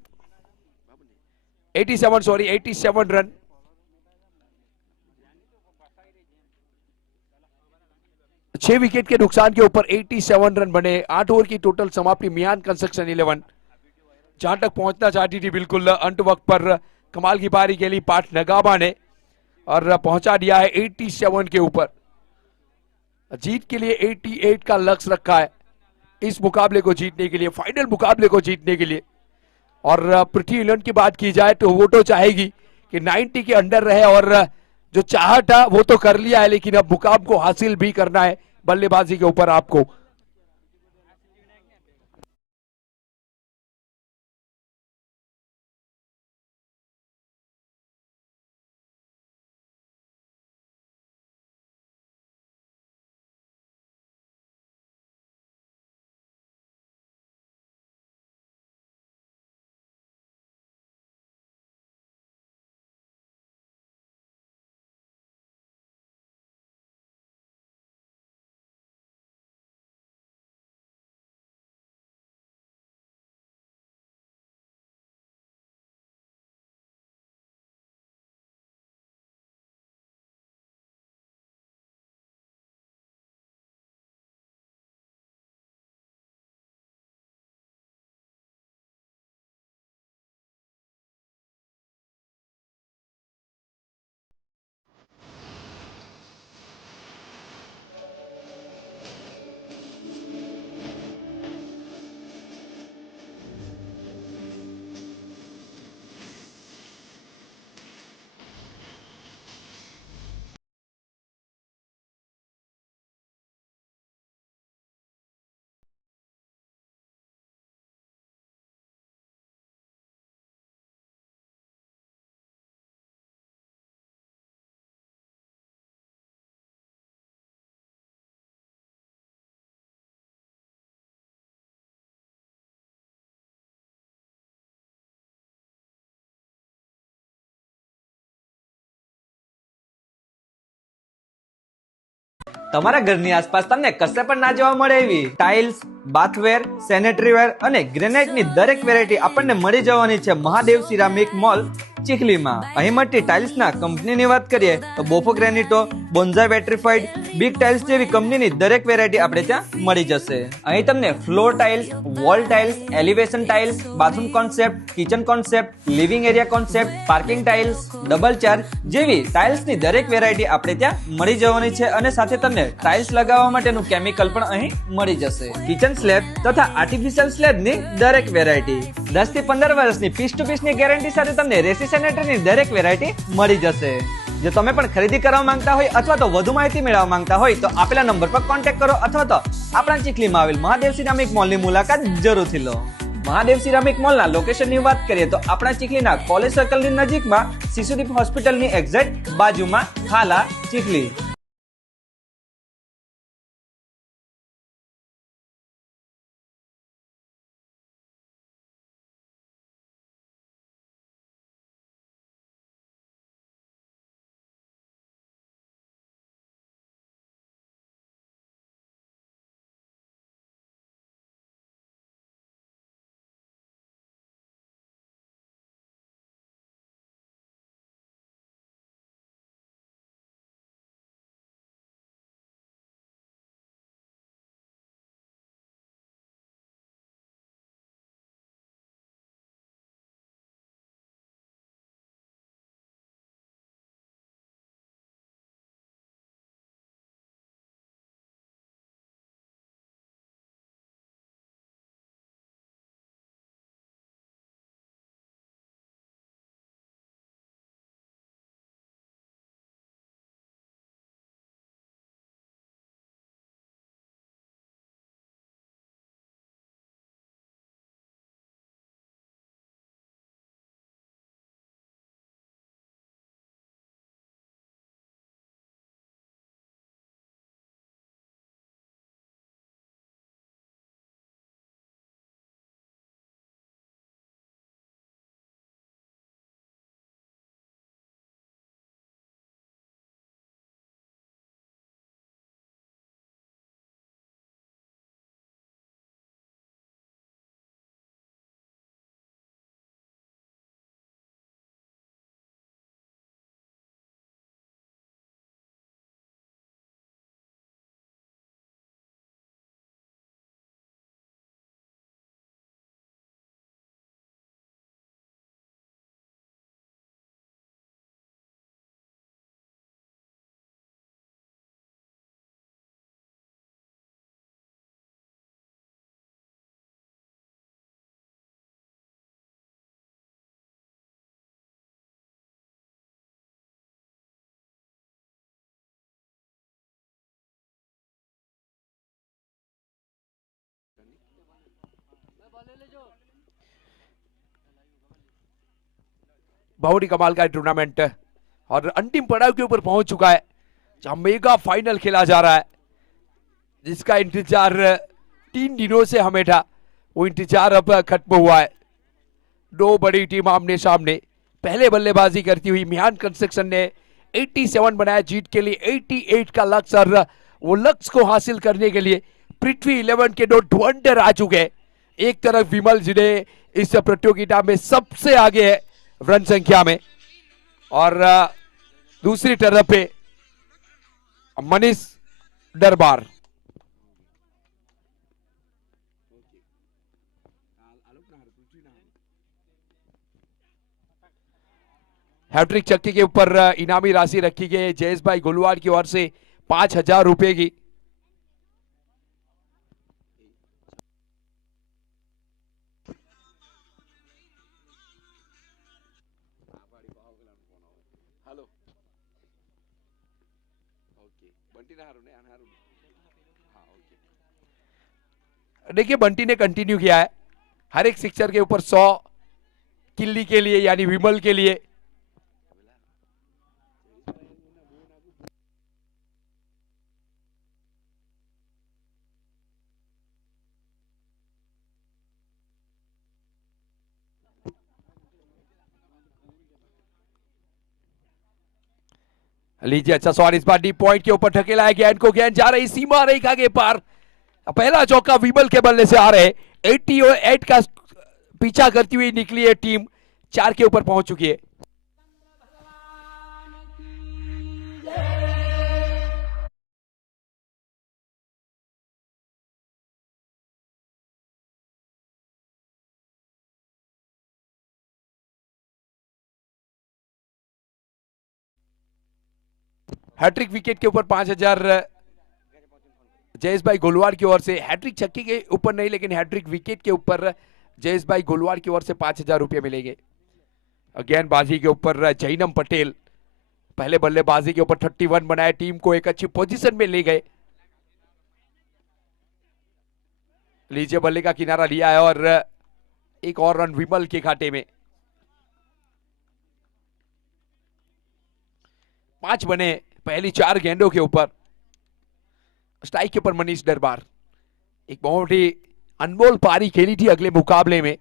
87 सॉरी 87 रन। छह विकेट के नुकसान के ऊपर 87 रन बने। 8 ओवर की टोटल समाप्ति मियान कंस्ट्रक्शन 11 जहां तक पहुंचना चाहती थी बिल्कुल अंत वक्त पर कमाल की पारी के लिए पाठ नगाबा ने और पहुंचा दिया है 87 के ऊपर। जीत के लिए 88 का लक्ष्य रखा है इस मुकाबले को जीतने के लिए, फाइनल मुकाबले को जीतने के लिए। और पृथ्वी इंग्लैंड की बात की जाए तो वो तो चाहेगी कि 90 के अंडर रहे और जो चाहा था वो तो कर लिया है, लेकिन अब मुकाम को हासिल भी करना है बल्लेबाजी के ऊपर आपको। તમારા ઘરની આસપાસ તમને કશે પણ ના જોવા મળે એવી ટાઇલ્સ, બાથવેર, સેનેટરી વેર અને ગ્રેનાઇટની દરેક વેરાયટી આપણને મળી જવાની છે મહાદેવ સિરામિક મોલ ચીખલીમાં. અહીં મળતી ટાઇલ્સના કંપનીની વાત કરીએ તો બોફો ગ્રેનિટો, બોન્ઝાઈ વેટ્રીફાઈડ, બિગ ટાઇલ્સ જેવી કંપનીની દરેક વેરાયટી આપણે ત્યાં મળી જશે. અહીં તમને floor tiles, wall tiles, elevation tiles, bathroom concept, kitchen concept, living area concept, parking tiles, double charge જેવી ટાઇલ્સની દરેક વેરાયટી આપણે ત્યાં મળી જવાની છે અને સાથે તમને ટાઇલ્સ લગાવવા માટેનું કેમિકલ પણ અહીં મળી જશે. કિચન સ્લેબ તથા આર્ટિફિશિયલ સ્લેબની દરેક વેરાયટી 10 થી 15 વર્ષની પીસ ટુ પીસની ગેરંટી સાથે તમને રેસી સેનેટરીની દરેક વેરાયટી મળી જશે. જો તમે પણ ખરીદી કરવા માંગતા હોય અથવા તો વધુ માહિતી મેળવવા માંગતા હોય તો આપેલા નંબર પર કોન્ટેક્ટ કરો અથવા તો આપણા ચીખલીમાં આવેલ મહાદેવ સિરામિક મોલની મુલાકાત જરૂરથી લો. મહાદેવ સિરામિક મોલના લોકેશનની વાત કરીએ તો આપણા ચીખલીના કોલેજ સર્કલની નજીકમાં શિશુદીપ હોસ્પિટલની એક્ઝેક્ટ બાજુમાં ખાલા ચીખલી. बहुत ही कमाल का टूर्नामेंट और अंतिम पड़ाव के ऊपर पहुंच चुका है, जहां मेगा फाइनल खेला जा रहा है, जिसका इंतजार 3 दिनों से हमें था, वो इंतजार अब खत्म हुआ है। दो बड़ी टीम आमने सामने। पहले बल्लेबाजी करती हुई मिहान कंस्ट्रक्शन ने 87 बनाया जीत के लिए 88 का लक्ष्य, और वो लक्ष्य को हासिल करने के लिए पृथ्वी 11 के 2 धुरंधर आ चुके हैं। एक तरफ विमल जिन्हें इस प्रतियोगिता में सबसे आगे है रन संख्या में, और दूसरी तरफ पे मनीष दरबार। हैट्रिक चक्की के ऊपर इनामी राशि रखी गई है जयेश भाई गुलवार की ओर से 5,000 रुपए की। देखिए बंटी ने कंटिन्यू किया है हर एक सिक्सर के ऊपर 100 किल्ली के लिए, यानी विमल के लिए। लीजिए अच्छा शॉट, इस बार डीप पॉइंट के ऊपर ढकेला है गेंद को, गेंद जा रही सीमा रेखा के पार। पहला चौका विमल के बल्ले से आ रहे 88 का पीछा करती हुई निकली है टीम, 4 के ऊपर पहुंच चुकी है। हैट्रिक विकेट के ऊपर 5,000 जयेश भाई गोलवार की ओर से। हैट्रिक छक्के के ऊपर नहीं, लेकिन हैट्रिक विकेट के ऊपर जयेश भाई गोलवार की ओर से 5,000 रुपए मिलेंगे। गेंदबाजी के ऊपर जैनम पटेल पहले बल्लेबाजी के ऊपर 31 बनाए, टीम को एक अच्छी पोजीशन में ले गए। लीजिए बल्ले का किनारा लिया है और एक और रन विमल के खाते में। 5 बने पहली 4 गेंदों के ऊपर। स्ट्राइक के ऊपर मनीष दरबार, एक बहुत ही अनमोल पारी खेली थी अगले मुकाबले में।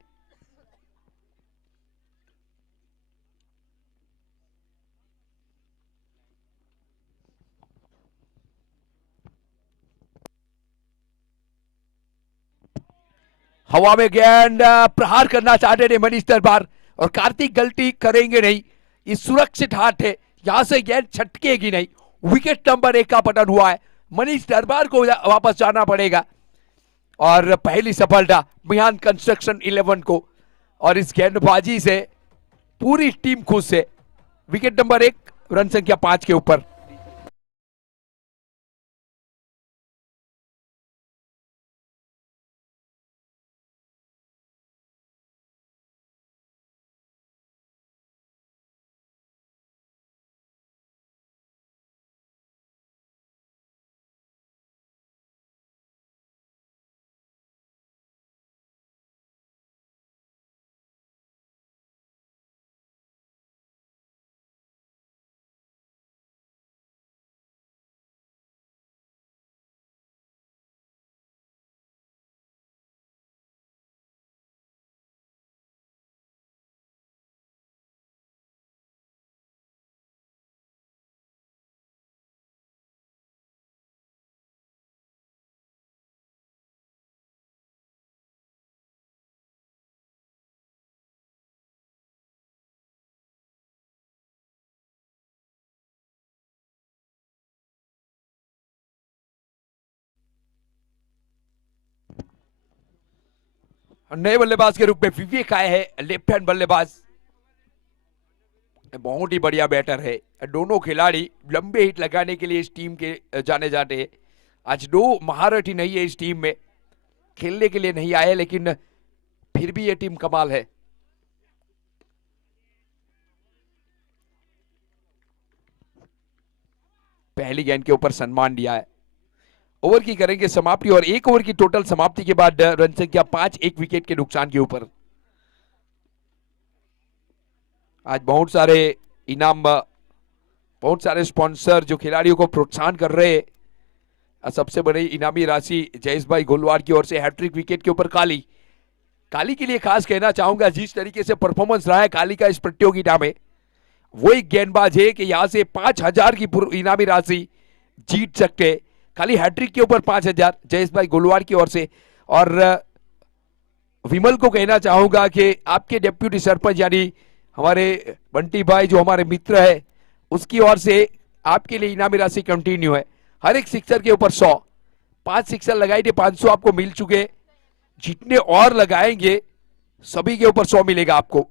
हवा में गेंद प्रहार करना चाहते थे मनीष दरबार, और कार्तिक गलती करेंगे नहीं, ये सुरक्षित हाथ है, यहां से गेंद छटकेगी नहीं। विकेट नंबर 1 का पतन हुआ है, मनीष दरबार को वापस जाना पड़ेगा। और पहली सफलता मिहान कंस्ट्रक्शन 11 को, और इस गेंदबाजी से पूरी टीम खुश है। विकेट नंबर 1, रन संख्या 5 के ऊपर। नए बल्लेबाज के रूप में विवेक आए हैं, लेफ्ट हैंड बल्लेबाज, बहुत ही बढ़िया बैटर है। दोनों खिलाड़ी लंबे हिट लगाने के लिए इस टीम के जाने जाते हैं। आज 2 महारथी नहीं है इस टीम में, खेलने के लिए नहीं आए, लेकिन फिर भी ये टीम कमाल है। पहली गेंद के ऊपर सम्मान दिया है। ओवर की करेंगे समाप्ति, और 1 ओवर की टोटल समाप्ति के बाद रन संख्या 5, 1 विकेट के नुकसान के ऊपर। आज बहुत सारे इनाम, बहुत सारे स्पॉन्सर जो खिलाड़ियों को प्रोत्साहन कर रहे हैं। सबसे बड़ी इनामी राशि जयेश भाई गोलवार की ओर से हैट्रिक विकेट के ऊपर काली। काली के लिए खास कहना चाहूंगा, जिस तरीके से परफॉर्मेंस रहा है काली का इस प्रतियोगिता में, वो एक गेंदबाज है कि यहां से 5,000 की इनामी राशि जीत सकते। खाली हैट्रिक के ऊपर 5,000 जयेश भाई गोलवार की ओर से। और विमल को कहना चाहूंगा कि आपके डेप्यूटी सरपंच यानी हमारे बंटी भाई जो हमारे मित्र है, उसकी ओर से आपके लिए इनामी राशि कंटिन्यू है। हर एक सिक्सर के ऊपर 100, 5 सिक्सर लगाए थे, 500 आपको मिल चुके। जितने और लगाएंगे सभी के ऊपर 100 मिलेगा आपको।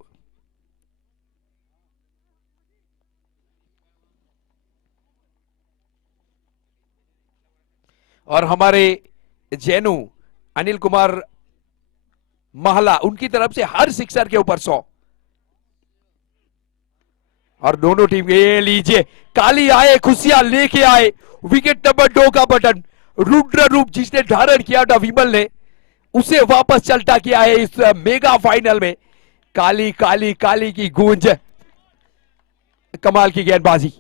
और हमारे जैनू अनिल कुमार महला, उनकी तरफ से हर सिक्सर के ऊपर 100। और दोनों टीम ये लीजिए, काली आए, खुशियां लेके आए। विकेट नंबर 2 का बटन, रुद्र रूप जिसने धारण किया था विमल ने, उसे वापस चलता किया है इस मेगा फाइनल में। काली काली काली की गूंज, कमाल की गेंदबाजी।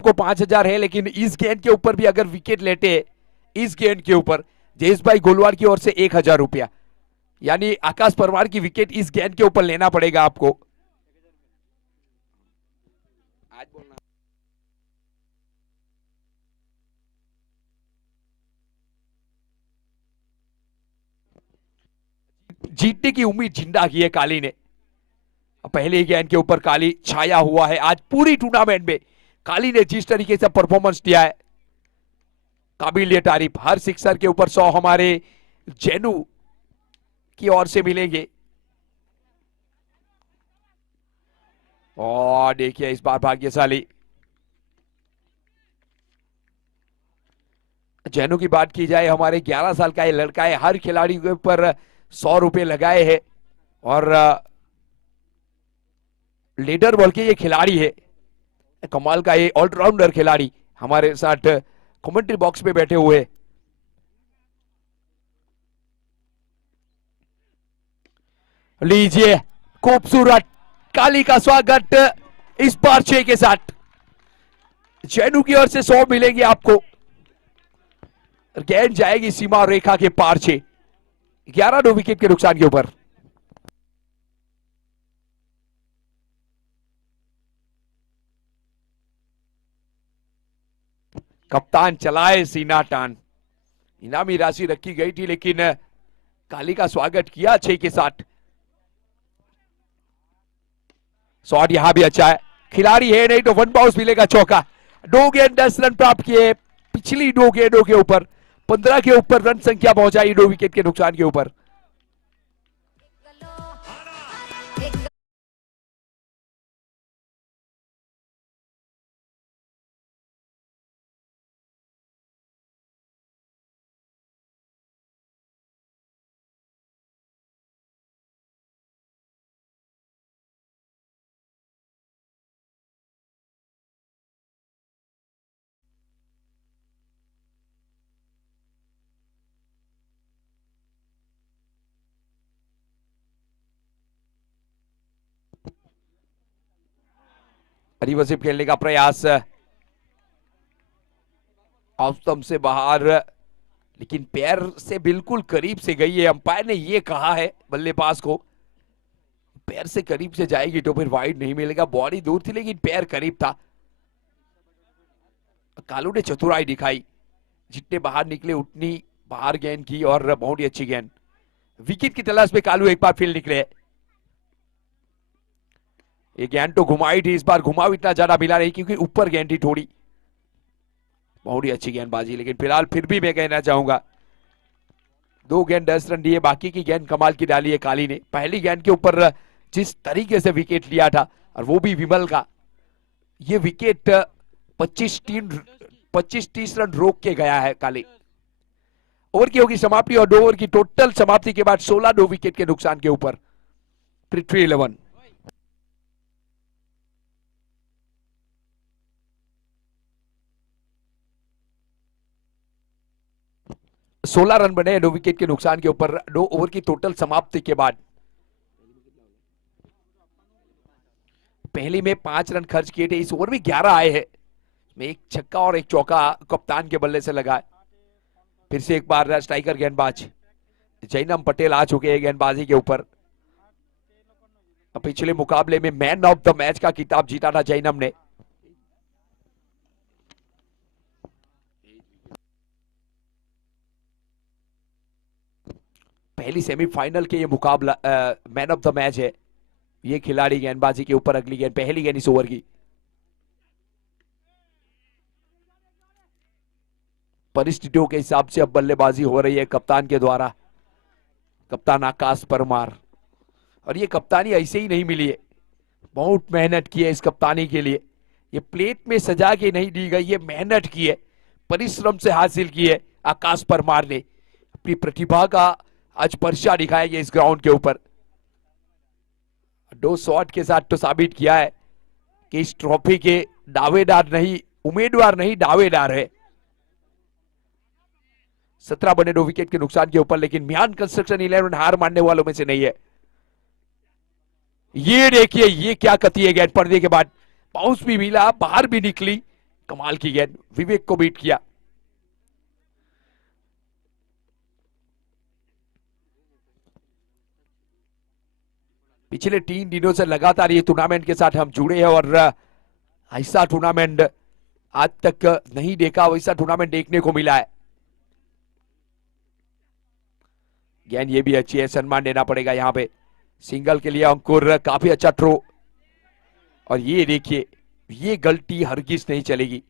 को 5,000 है, लेकिन इस गेंद के ऊपर भी अगर विकेट लेते हैं, इस गेंद के ऊपर जयेश भाई गोलवार की ओर से 1,000 रुपया, यानी आकाश परमार की विकेट इस गेंद के ऊपर लेना पड़ेगा आपको। आज बोलना जीतने की उम्मीद जिंदा की है काली ने। पहले गेंद के ऊपर काली छाया हुआ है आज पूरी टूर्नामेंट में। काली ने जिस तरीके से परफॉर्मेंस दिया है, काबिल तारीफ। हर सिक्सर के ऊपर 100 हमारे जैनू की ओर से मिलेंगे। और देखिए इस बार भाग्यशाली जैनू की बात की जाए, हमारे 11 साल का ये लड़का है, हर खिलाड़ी के ऊपर 100 रुपए लगाए हैं। और लीडर बोल के ये खिलाड़ी है, कमाल का ये ऑलराउंडर खिलाड़ी हमारे साथ कमेंट्री बॉक्स में बैठे हुए। लीजिए खूबसूरत काली का स्वागत इस बार 6 के साथ। जैनू की ओर से 100 मिलेंगे आपको। गेंद जाएगी सीमा रेखा के पार 6, 11 विकेट के नुकसान के ऊपर। कप्तान चलाए सीना टान। इनामी राशि रखी गई थी, लेकिन काली का स्वागत किया 6 के साथ। शॉट यहां भी अच्छा है, खिलाड़ी है नहीं तो 1 बाउंस मिलेगा, चौका। 2 गेंद 10 रन प्राप्त किए। पिछली 2 गेंदों के ऊपर 15 के ऊपर रन संख्या पहुंचाई 2 विकेट के नुकसान के ऊपर। रिवर्सिव खेलने का प्रयास, ऑफ स्टंप से बाहर, लेकिन पैर से बिल्कुल करीब से गई है। अंपायर ने ये कहा है बल्लेबाज को, पैर से करीब से जाएगी तो फिर वाइड नहीं मिलेगा। बॉडी दूर थी लेकिन पैर करीब था। कालू ने चतुराई दिखाई, जितने बाहर निकले उतनी बाहर गेंद की और बहुत ही अच्छी गेंद। विकेट की तलाश में कालू एक बार फील्ड निकले। ये गेंद तो घुमाई थी, इस बार घुमाव इतना ज्यादा मिला नहीं क्योंकि ऊपर गेंद थी थोड़ी। बहुत ही अच्छी गेंदबाजी, लेकिन फिलहाल फिर भी मैं कहना चाहूंगा 2 गेंद 10 रन दिए, बाकी की गेंद कमाल की डाली है काली ने। पहली गेंद के ऊपर जिस तरीके से विकेट लिया था, और वो भी विमल का, ये विकेट 25-30 रन रोक के गया है काली। ओवर की होगी समाप्ति और 2 ओवर की टोटल समाप्ति के बाद 16 2 विकेट के नुकसान के ऊपर पृथ्वी 11। सोलह रन बने 2 विकेट के नुकसान के ऊपर 2 ओवर की टोटल समाप्ति के बाद। पहली में 5 रन खर्च किए थे, इस ओवर में 11 आए हैं, में एक छक्का और एक चौका कप्तान के बल्ले से लगा। फिर से एक बार स्ट्राइकर गेंदबाज जैनम पटेल आ चुके हैं गेंदबाजी के ऊपर। पिछले मुकाबले में मैन ऑफ द मैच का खिताब जीता था जैनम ने। पहली सेमीफाइनल के ये मुकाबला मैन ऑफ द मैच है ये खिलाड़ी गेंदबाजी के ऊपर। अगली गेंद, पहली गेंद इस ओवर की, परिस्थितियों के हिसाब से अब बल्लेबाजी हो रही है कप्तान के द्वारा, कप्तान आकाश परमार। और ये कप्तानी ऐसे ही नहीं मिली है, बहुत मेहनत की है इस कप्तानी के लिए। ये प्लेट में सजा के नहीं दी गई, ये मेहनत की है, परिश्रम से हासिल की है आकाश परमार ने। अपनी प्रतिभा का आज पर्चा दिखाएंगे इस ग्राउंड के ऊपर। 2 शॉट के साथ तो साबित किया है कि इस ट्रॉफी के दावेदार नहीं, उम्मीदवार नहीं, दावेदार है। 17 बने 2 विकेट के नुकसान के ऊपर, लेकिन म्यान कंस्ट्रक्शन 11 हार मानने वालों में से नहीं है। ये देखिए ये क्या कती है गेंद, पर्दे के बाद बाउंस भी मिला, बाहर भी निकली, कमाल की गेंद, विवेक को बीट किया। पिछले 3 दिनों से लगातार ये टूर्नामेंट के साथ हम जुड़े हैं और ऐसा टूर्नामेंट आज तक नहीं देखा, वैसा टूर्नामेंट देखने को मिला है। गेंद ये भी अच्छी है, सम्मान देना पड़ेगा यहाँ पे। सिंगल के लिए अंकुर, काफी अच्छा थ्रो। और ये देखिए ये गलती हरगिज नहीं चलेगी।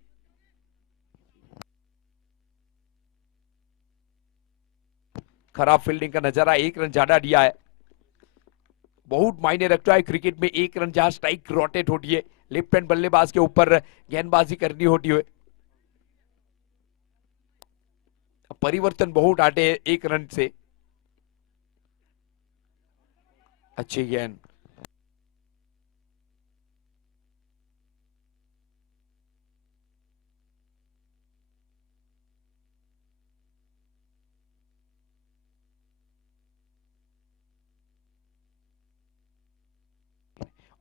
खराब फील्डिंग का नजारा, 1 रन ज्यादा दिया है, बहुत मायने रखता है क्रिकेट में। 1 रन जहां स्ट्राइक रोटेट होती है, लेफ्ट हैंड बल्लेबाज के ऊपर गेंदबाजी करनी होती है, परिवर्तन बहुत आते हैं 1 रन से। अच्छी गेंद,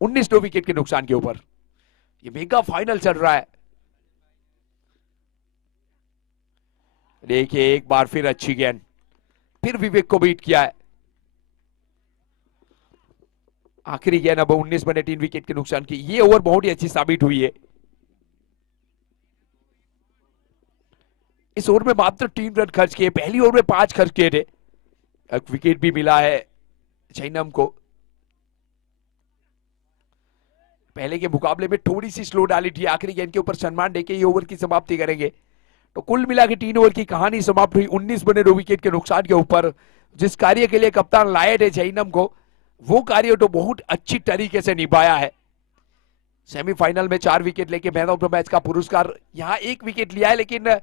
उन्नीस 2 विकेट के नुकसान के ऊपर ये मेगा फाइनल चल रहा है। देखिए एक बार फिर अच्छी गेंद, फिर विवेक को बीट किया है। आखिरी गेंद अब 19 बने 3 विकेट के नुकसान की। ये ओवर बहुत ही अच्छी साबित हुई है। इस ओवर में मात्र 3 रन खर्च किए, पहली ओवर में 5 खर्च किए थे। एक विकेट भी मिला है जैनम को। पहले के मुकाबले में थोड़ी सी स्लो डाली थी, आखिरी गेंद के ऊपर सम्मान देके ये ओवर की समाप्ति करेंगे। तो कुल मिला के 3 ओवर की कहानी समाप्त हुई 19 बने 2 विकेट के नुकसान के ऊपर। जिस कार्य के लिए कप्तान लाए थे जैनम को, वो कार्य तो बहुत अच्छी तरीके से निभाया है। सेमीफाइनल में 4 विकेट लेके मैन ऑफ द मैच का पुरस्कार, यहाँ 1 विकेट लिया है, लेकिन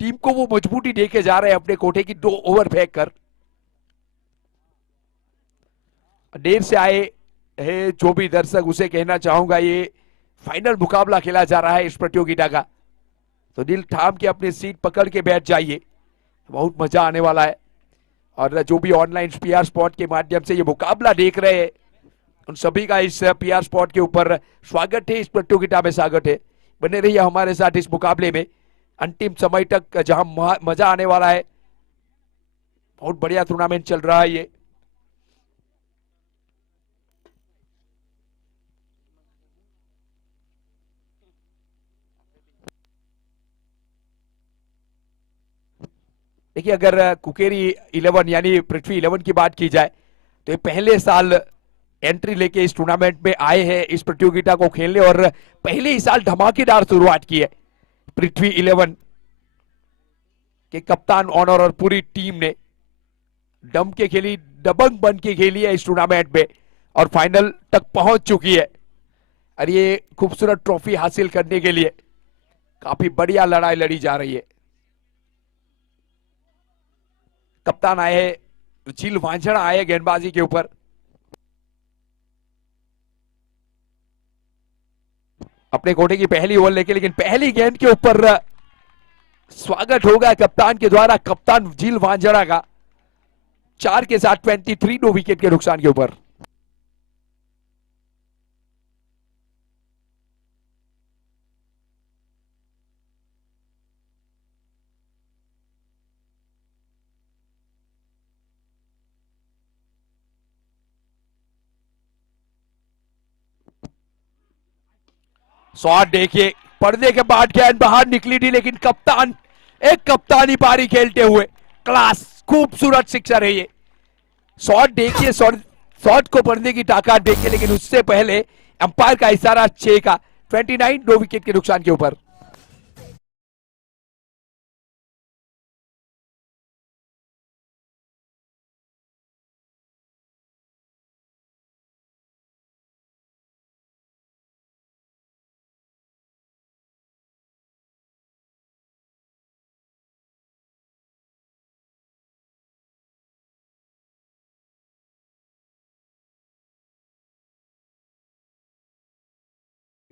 टीम को वो मजबूती देके जा रहे हैं अपने कोटे की 2 ओवर फेंक कर। देर से आए है जो भी दर्शक, उसे कहना चाहूंगा ये फाइनल मुकाबला खेला जा रहा है इस प्रतियोगिता का, तो दिल थाम के अपनी सीट पकड़ के बैठ जाइए, बहुत मजा आने वाला है। और जो भी ऑनलाइन पीआर स्पॉट के माध्यम से ये मुकाबला देख रहे हैं, उन सभी का इस पीआर स्पॉट के ऊपर स्वागत है, इस प्रतियोगिता में स्वागत है। बने रहिए हमारे साथ इस मुकाबले में अंतिम समय तक, जहां मजा आने वाला है। बहुत बढ़िया टूर्नामेंट चल रहा है ये। देखिए अगर कुकेरी 11 यानी पृथ्वी 11 की बात की जाए तो ये पहले साल एंट्री लेके इस टूर्नामेंट में आए हैं इस प्रतियोगिता को खेलने, और पहले ही साल धमाकेदार शुरुआत की है पृथ्वी 11 के कप्तान ऑनर और पूरी टीम ने। डम के खेली, दबंग बन के खेली है इस टूर्नामेंट में और फाइनल तक पहुंच चुकी है। और ये खूबसूरत ट्रॉफी हासिल करने के लिए काफी बढ़िया लड़ाई लड़ी जा रही है। कप्तान आए हैं, झील वांझड़ा आए हैं गेंदबाजी के ऊपर। अपने कोटे की पहली ओवर लेके, लेकिन पहली गेंद के ऊपर स्वागत होगा कप्तान के द्वारा, कप्तान झील वांझड़ा का 4 के साथ 23 2 विकेट के नुकसान के ऊपर। शॉट देखिए, पर्दे के बाद गेंद बाहर निकली थी, लेकिन कप्तान एक कप्तानी पारी खेलते हुए क्लास, खूबसूरत सिक्सर है ये। शॉट देखिए, शॉट को पढ़ने की ताकत देखिए, लेकिन उससे पहले अंपायर का इशारा 6 का 29 2 विकेट के नुकसान के ऊपर।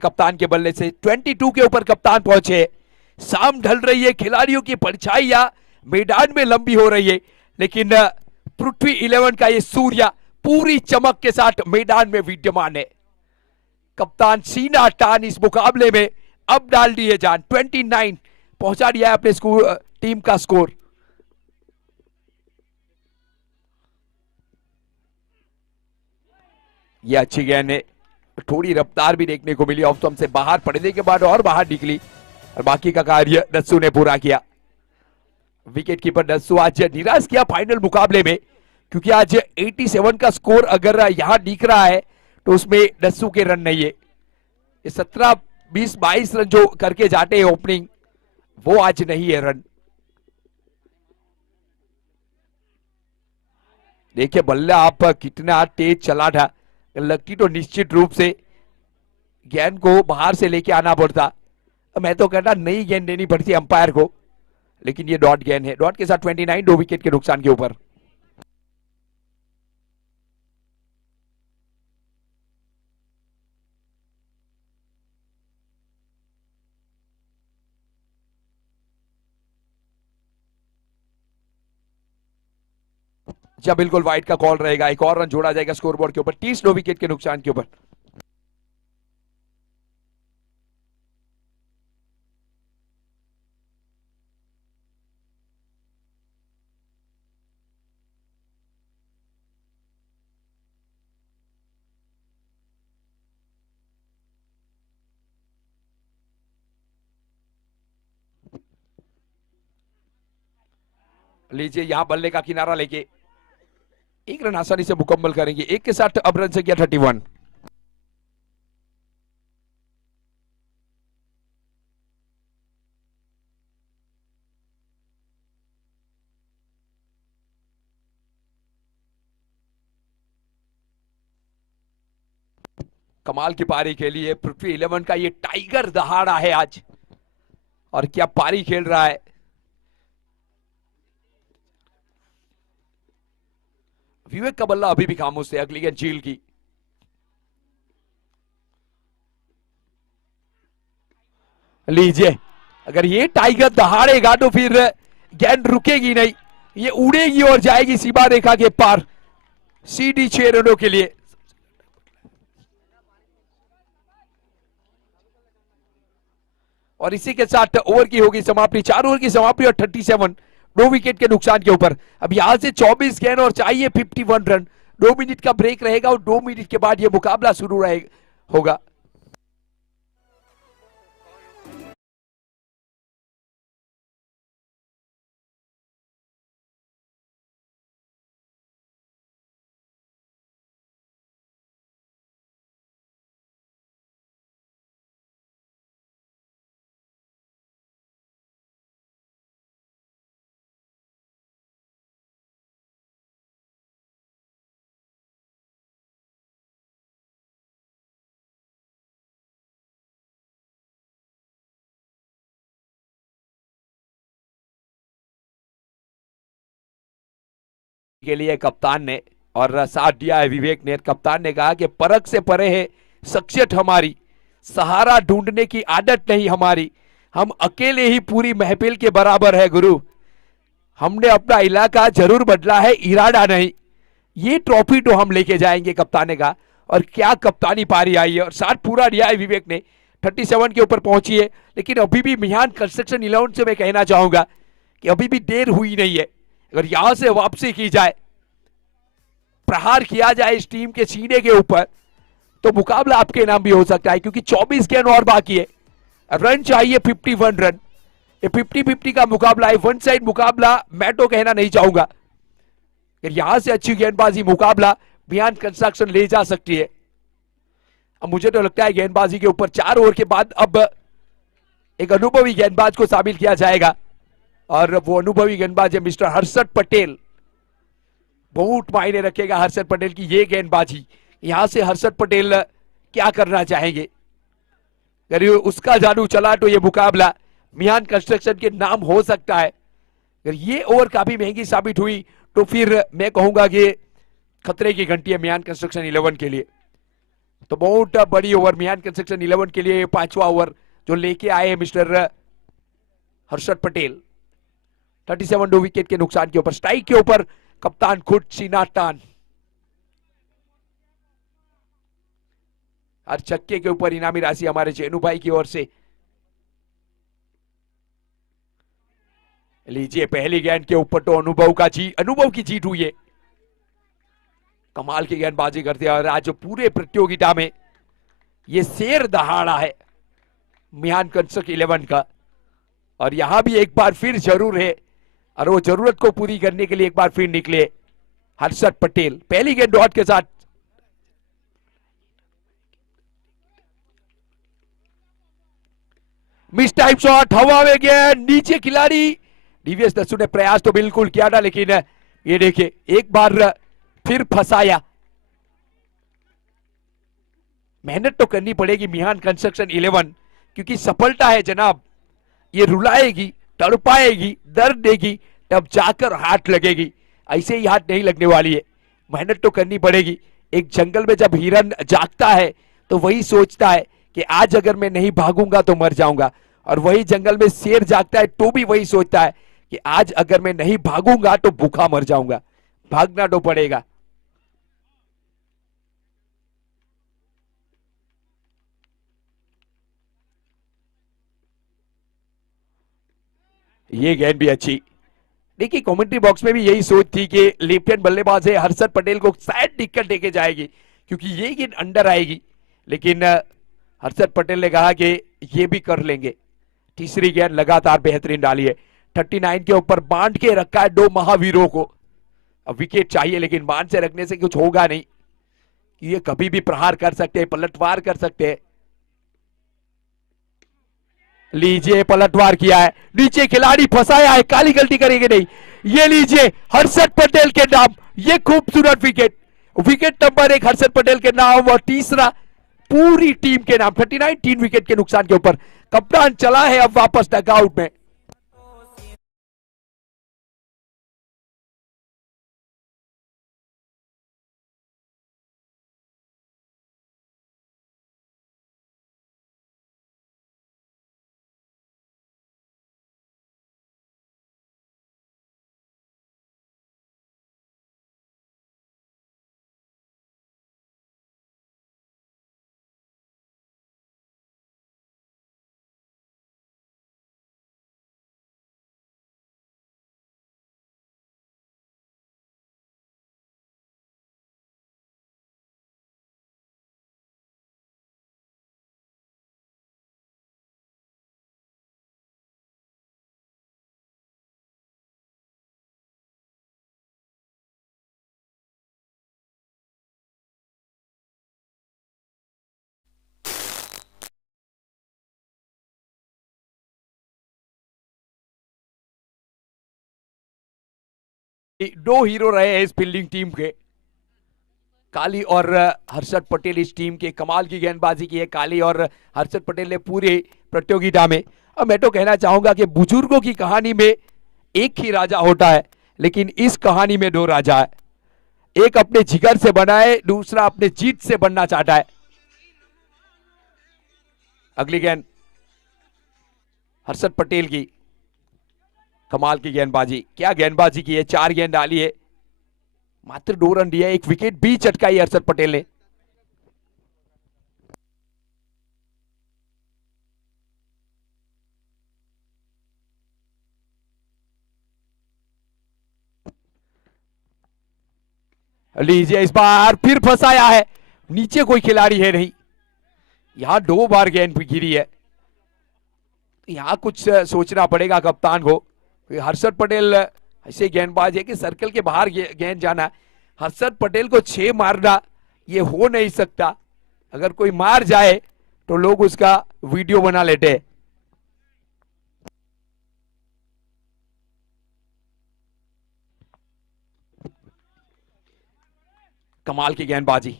कप्तान के बल्ले से 22 के ऊपर कप्तान पहुंचे। शाम ढल रही है, खिलाड़ियों की परछाइयां मैदान में लंबी हो रही है, लेकिन पृथ्वी 11 का ये सूर्य पूरी चमक के साथ मैदान में विद्यमान है। कप्तान सीना तान इस मुकाबले में अब डाल दिए जान, 29 पहुंचा दिया है अपने टीम का स्कोर। ये अच्छी गेंद है, थोड़ी रफ्तार भी देखने को मिली, ऑफ स्टंप से बाहर पड़ने के बाद और बाहर निकली, और बाकी का कार्य दस्सू ने पूरा किया। विकेट कीपर दस्सू आज निराश किया फाइनल मुकाबले में, क्योंकि आज 87 का स्कोर अगर यहां दिख रहा है तो उसमें दस्सू के रन नहीं है। ये 17 20 22 रन जो करके जाते हैं ओपनिंग, वो आज नहीं है रन। देखिए बल्ला आप कितना तेज चला था, लगती तो निश्चित रूप से गेंद को बाहर से लेके आना पड़ता। मैं तो कहता नई गेंद देनी पड़ती अंपायर को, लेकिन ये डॉट गेंद है। डॉट के साथ 29 2 विकेट के नुकसान के ऊपर। जब बिल्कुल वाइड का कॉल रहेगा, एक और रन जोड़ा जाएगा स्कोरबोर्ड के ऊपर 30 2 विकेट के नुकसान के ऊपर। लीजिए यहां बल्ले का किनारा लेके एक रन आसानी से मुकम्मल करेंगे। एक के साथ अब रन संख्या 31। कमाल की पारी खेली है पृथ्वी 11 का, ये टाइगर दहाड़ा है आज, और क्या पारी खेल रहा है। विवेक का बल्ला अभी भी खामोश है। अगली गेंद झील की, लीजिए अगर ये टाइगर दहाड़ेगा तो फिर गेंद रुकेगी नहीं, ये उड़ेगी और जाएगी सीमा रेखा के पार, सीधी 6 रनों के लिए। और इसी के साथ ओवर की होगी समाप्ति, 4 ओवर की समाप्ति और 37 2 विकेट के नुकसान के ऊपर। अब यहां से 24 गेंद और चाहिए 51 रन। 2 मिनट का ब्रेक रहेगा और 2 मिनट के बाद यह मुकाबला शुरू होगा। के लिए कप्तान ने और साथ दिया है विवेक ने। कप्तान ने कहा कि परख से परे है शख्सियत हमारी, सहारा ढूंढने की आदत नहीं हमारी, हम अकेले ही पूरी महफिल के बराबर है गुरु, हमने अपना इलाका जरूर बदला है, इरादा नहीं, ये ट्रॉफी तो हम लेके जाएंगे, कप्तान ने कहा। और क्या कप्तानी पारी आई है और साथ पूरा दिया है विवेक ने, 37 के ऊपर पहुंची है। लेकिन अभी भी मिहान कंस्ट्रक्शन 11 से मैं कहना चाहूंगा कि अभी भी देर हुई नहीं है। अगर यहां से वापसी की जाए, प्रहार किया जाए इस टीम के सीने के ऊपर, तो मुकाबला आपके नाम भी हो सकता है, क्योंकि 24 गेंद और बाकी है। रन चाहिए 51 रन, ये 50-50 का मुकाबला है, वन साइड मुकाबला मैं तो कहना नहीं चाहूंगा। यहां से अच्छी गेंदबाजी मुकाबला मिहान कंस्ट्रक्शन ले जा सकती है। अब मुझे तो लगता है गेंदबाजी के ऊपर 4 ओवर के बाद अब एक अनुभवी गेंदबाज को शामिल किया जाएगा, और वो अनुभवी गेंदबाज है मिस्टर हर्षद पटेल। बहुत मायने रखेगा हर्षद पटेल की ये गेंदबाजी। यहां से हर्षद पटेल क्या करना चाहेंगे, अगर उसका जादू चला तो ये मुकाबला मिहान कंस्ट्रक्शन के नाम हो सकता है। अगर ये ओवर काफी महंगी साबित हुई तो फिर मैं कहूंगा कि खतरे की घंटी है मिहान कंस्ट्रक्शन 11 के लिए। तो बहुत बड़ी ओवर मिहान कंस्ट्रक्शन 11 के लिए, 5वां ओवर जो लेके आए हैं मिस्टर हर्षद पटेल। 37 2 विकेट के नुकसान के ऊपर, स्ट्राइक के ऊपर कप्तान खुद सीना तान, और छक्के के ऊपर इनामी राशि हमारे चेनू भाई की ओर से। लीजिए पहली गेंद के ऊपर तो अनुभव की जीत हुई है। कमाल की गेंदबाजी करते हैं और आज पूरे प्रतियोगिता में ये शेर दहाड़ा है मिहान कंस्ट्रक्शन 11 का। और यहां भी एक बार फिर जरूर है, और वो जरूरत को पूरी करने के लिए एक बार फिर निकले हर्षद पटेल। पहली गेंद डॉट के साथ मिस टाइम शॉट, हवा में गया, नीचे खिलाड़ी डीवीएस दस्सू ने प्रयास तो बिल्कुल किया था, लेकिन ये देखिए एक बार फिर फंसाया। मेहनत तो करनी पड़ेगी मिहान कंस्ट्रक्शन 11, क्योंकि सफलता है जनाब, ये रुलाएगी, तड़पाएगी, दर्द देगी, तब जाकर हाथ लगेगी। ऐसे ही हाथ नहीं लगने वाली है, मेहनत तो करनी पड़ेगी। एक जंगल में जब हिरन जागता है तो वही सोचता है कि आज अगर मैं नहीं भागूंगा तो मर जाऊंगा, और वही जंगल में शेर जागता है तो भी वही सोचता है कि आज अगर मैं नहीं भागूंगा तो भूखा मर जाऊंगा। भागना तो पड़ेगा। ये गेंद भी अच्छी। देखिए कमेंट्री बॉक्स में भी यही सोच थी कि लेफ्ट हैंड बल्लेबाज है हर्षद पटेल को शायद दिक्कत देके जाएगी, क्योंकि ये गेंद अंडर आएगी, लेकिन हर्षद पटेल ने कहा कि ये भी कर लेंगे। तीसरी गेंद लगातार बेहतरीन डाली है। 39 के ऊपर बांध के रखा है दो महावीरों को। अब विकेट चाहिए, लेकिन बांध से रखने से कुछ होगा नहीं, ये कभी भी प्रहार कर सकते हैं, पलटवार कर सकते हैं। लीजिए पलटवार किया है, नीचे खिलाड़ी फंसाया है, काली गलती करेंगे नहीं। ये लीजिए हर्षद पटेल के नाम, ये खूबसूरत wicket, wicket number 1 Harshad Patel के नाम, और तीसरा पूरी टीम के नाम। 39 3 विकेट के नुकसान के ऊपर कप्तान चला है अब वापस डगआउट में। दो हीरो रहे हैं इस फील्डिंग टीम के, काली और हर्षद पटेल इस टीम के। कमाल की गेंदबाजी की है काली और हर्षद पटेल ने पूरे प्रतियोगिता में। अब मैं तो कहना चाहूंगा कि बुजुर्गों की कहानी में एक ही राजा होता है, लेकिन इस कहानी में दो राजा है, एक अपने जिगर से बना है, दूसरा अपने जीत से बनना चाहता है। अगली गेंद हर्षद पटेल की, कमाल की गेंदबाजी, क्या गेंदबाजी की है, 4 गेंद डाली है, मात्र 2 रन दिया, 1 विकेट भी चटकाई हर्षद पटेल ने। लीजिए इस बार फिर फंसाया है, नीचे कोई खिलाड़ी है नहीं, यहां 2 बार गेंद गिरी है, यहां कुछ सोचना पड़ेगा कप्तान को। हर्षद पटेल ऐसे गेंदबाज है कि सर्कल के बाहर गेंद जाना है, हर्षद पटेल को 6 मारना ये हो नहीं सकता, अगर कोई मार जाए तो लोग उसका वीडियो बना लेते हैं। कमाल की गेंदबाजी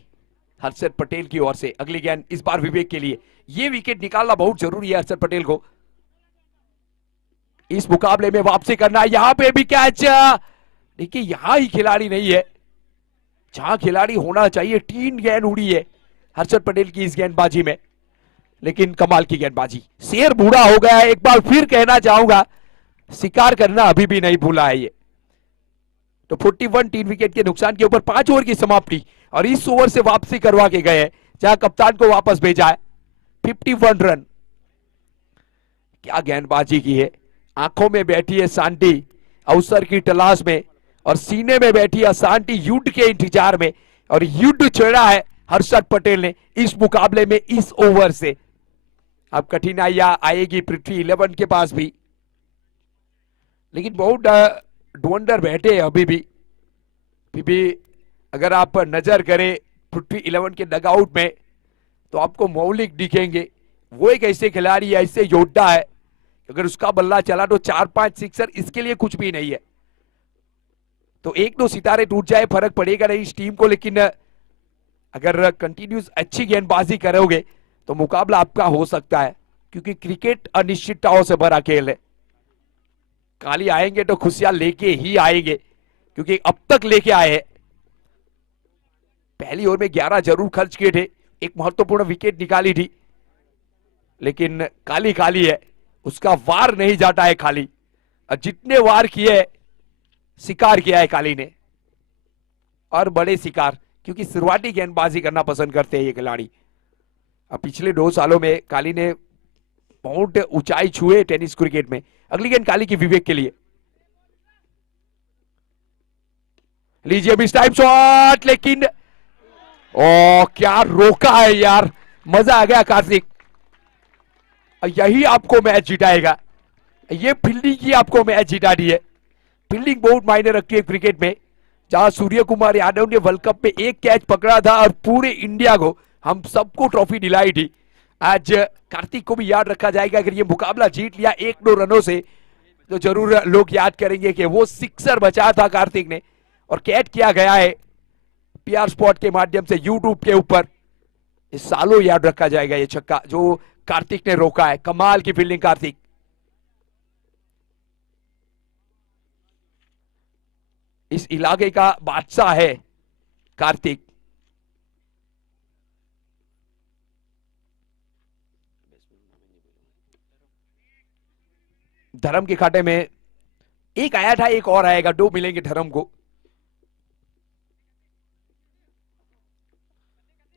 हर्षद पटेल की ओर से। अगली गेंद इस बार विवेक के लिए, ये विकेट निकालना बहुत जरूरी है हर्षद पटेल को इस मुकाबले में वापसी करना। यहां पे भी कैच, देखिए यहां ही खिलाड़ी नहीं है जहां खिलाड़ी होना चाहिए। 3 गेंद उड़ी है हर्षद पटेल की इस गेंदबाजी में, लेकिन कमाल की गेंदबाजी। शेर बूढ़ा हो गया है, एक बार फिर कहना चाहूंगा, शिकार करना अभी भी नहीं भूला है ये। तो 41 3 विकेट के नुकसान के ऊपर 5 ओवर की समाप्ति, और इस ओवर से वापसी करवा के गए हैं जहां कप्तान को वापस भेजा है। 51 रन, क्या गेंदबाजी की है, आंखों में बैठी है शांति अवसर की तलाश में, और सीने में बैठी है शांति युद्ध के इंतजार में, और युद्ध छेड़ा है हर्षद पटेल ने इस मुकाबले में इस ओवर से। अब कठिनाइयां आएगी पृथ्वी 11 के पास भी, लेकिन बहुत डोंडर बैठे अभी भी अगर आप नजर करें पृथ्वी 11 के डगआउट में तो आपको मौलिक दिखेंगे। वो एक ऐसे खिलाड़ी है, ऐसे योद्धा है, अगर उसका बल्ला चला तो 4-5 सिक्सर इसके लिए कुछ भी नहीं है। तो 1-2 सितारे टूट जाए फर्क पड़ेगा नहीं इस टीम को, लेकिन अगर कंटिन्यूस अच्छी गेंदबाजी करोगे तो मुकाबला आपका हो सकता है, क्योंकि क्रिकेट अनिश्चितताओं से भरा खेल है। काली आएंगे तो खुशियां लेके ही आएंगे, क्योंकि अब तक लेके आए हैं। पहली ओवर में 11 जरूर खर्च किए थे, एक महत्वपूर्ण विकेट निकाली थी, लेकिन काली काली है, उसका वार नहीं जाता है खाली, और जितने वार किए शिकार किया है काली ने, और बड़े शिकार, क्योंकि शुरुआती गेंदबाजी करना पसंद करते हैं ये खिलाड़ी। अब पिछले 2 सालों में काली ने बहुत ऊंचाई छुए टेनिस क्रिकेट में। अगली गेंद काली की विवेक के लिए, लीजिए भी टाइम शॉट, लेकिन ओ क्या रोका है यार, मजा आ गया कार्तिक, यही आपको मैच जिताएगा, ये फील्डिंग की आपको मैच जिता दी है। फील्डिंग बहुत मायने रखती है क्रिकेट में, जहां सूर्य कुमार यादव ने वर्ल्ड कप में 1 कैच पकड़ा था और पूरे इंडिया को, हम सबको ट्रॉफी दिलाई थी। आज कार्तिक को भी याद रखा जाएगा, अगर ये मुकाबला जीत लिया 1-2 रनों से तो जरूर लोग याद करेंगे कि वो सिक्सर बचा था कार्तिक ने, और कैच किया गया है पीआर स्पॉट के माध्यम से यूट्यूब के ऊपर। इस सालों याद रखा जाएगा ये छक्का जो कार्तिक ने रोका है। कमाल की फील्डिंग कार्तिक। इस इलाके का बादशाह है कार्तिक। धर्म के खाते में एक आया था, एक और आएगा, 2 मिलेंगे धर्म को।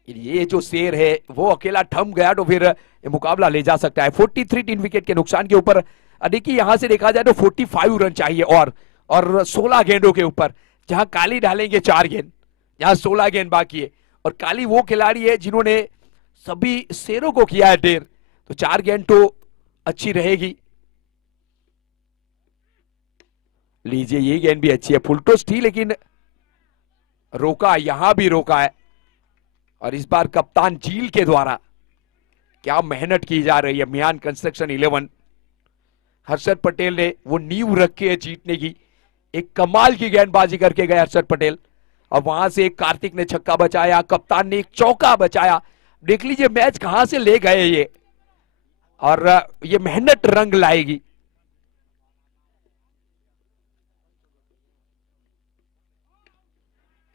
ये जो शेर है वो अकेला थम गया तो फिर ये मुकाबला ले जा सकता है। 43 3 विकेट के नुकसान के ऊपर, देखिए यहां से देखा जाए तो 45 रन चाहिए, और 16 गेंदों के ऊपर, जहां काली डालेंगे 4 गेंद, जहां 16 गेंद बाकी है, और काली वो खिलाड़ी है जिन्होंने सभी शेरों को किया है ढेर, तो 4 गेंद तो अच्छी रहेगी। लीजिए ये गेंद भी अच्छी है, फुल टॉस थी लेकिन रोका, यहां भी रोका है, और इस बार कप्तान झील के द्वारा क्या मेहनत की जा रही है। मियान कंस्ट्रक्शन 11, हर्षद पटेल ने वो नींव रखी है जीतने की, एक कमाल की गेंदबाजी करके गए हर्षद पटेल, और वहां से कार्तिक ने छक्का बचाया, कप्तान ने एक चौका बचाया। देख लीजिए मैच कहां से ले गए ये, और ये मेहनत रंग लाएगी।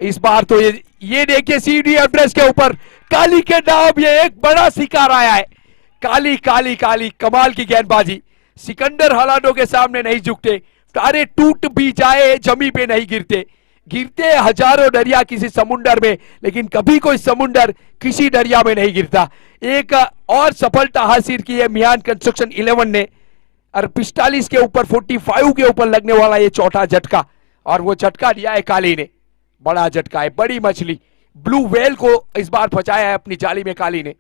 इस बार तो ये देखिए सीडी एड्रेस के ऊपर काली के नाम ये एक बड़ा शिकार आया है। काली काली काली कमाल की गेंदबाजी। सिकंदर हलानो के सामने नहीं झुकते, तारे टूट भी जाए जमी पे नहीं गिरते। गिरते हजारों दरिया किसी समुंदर में, लेकिन कभी कोई समुंदर किसी दरिया में नहीं गिरता। एक और सफलता हासिल की है मियान कंस्ट्रक्शन 11 ने, और 45 के ऊपर 45 के ऊपर लगने वाला ये चौथा झटका, और वो झटका दिया है काली ने। बड़ा झटका है, बड़ी मछली ब्लू व्हेल को इस बार फंसाया है अपनी जाली में काली ने।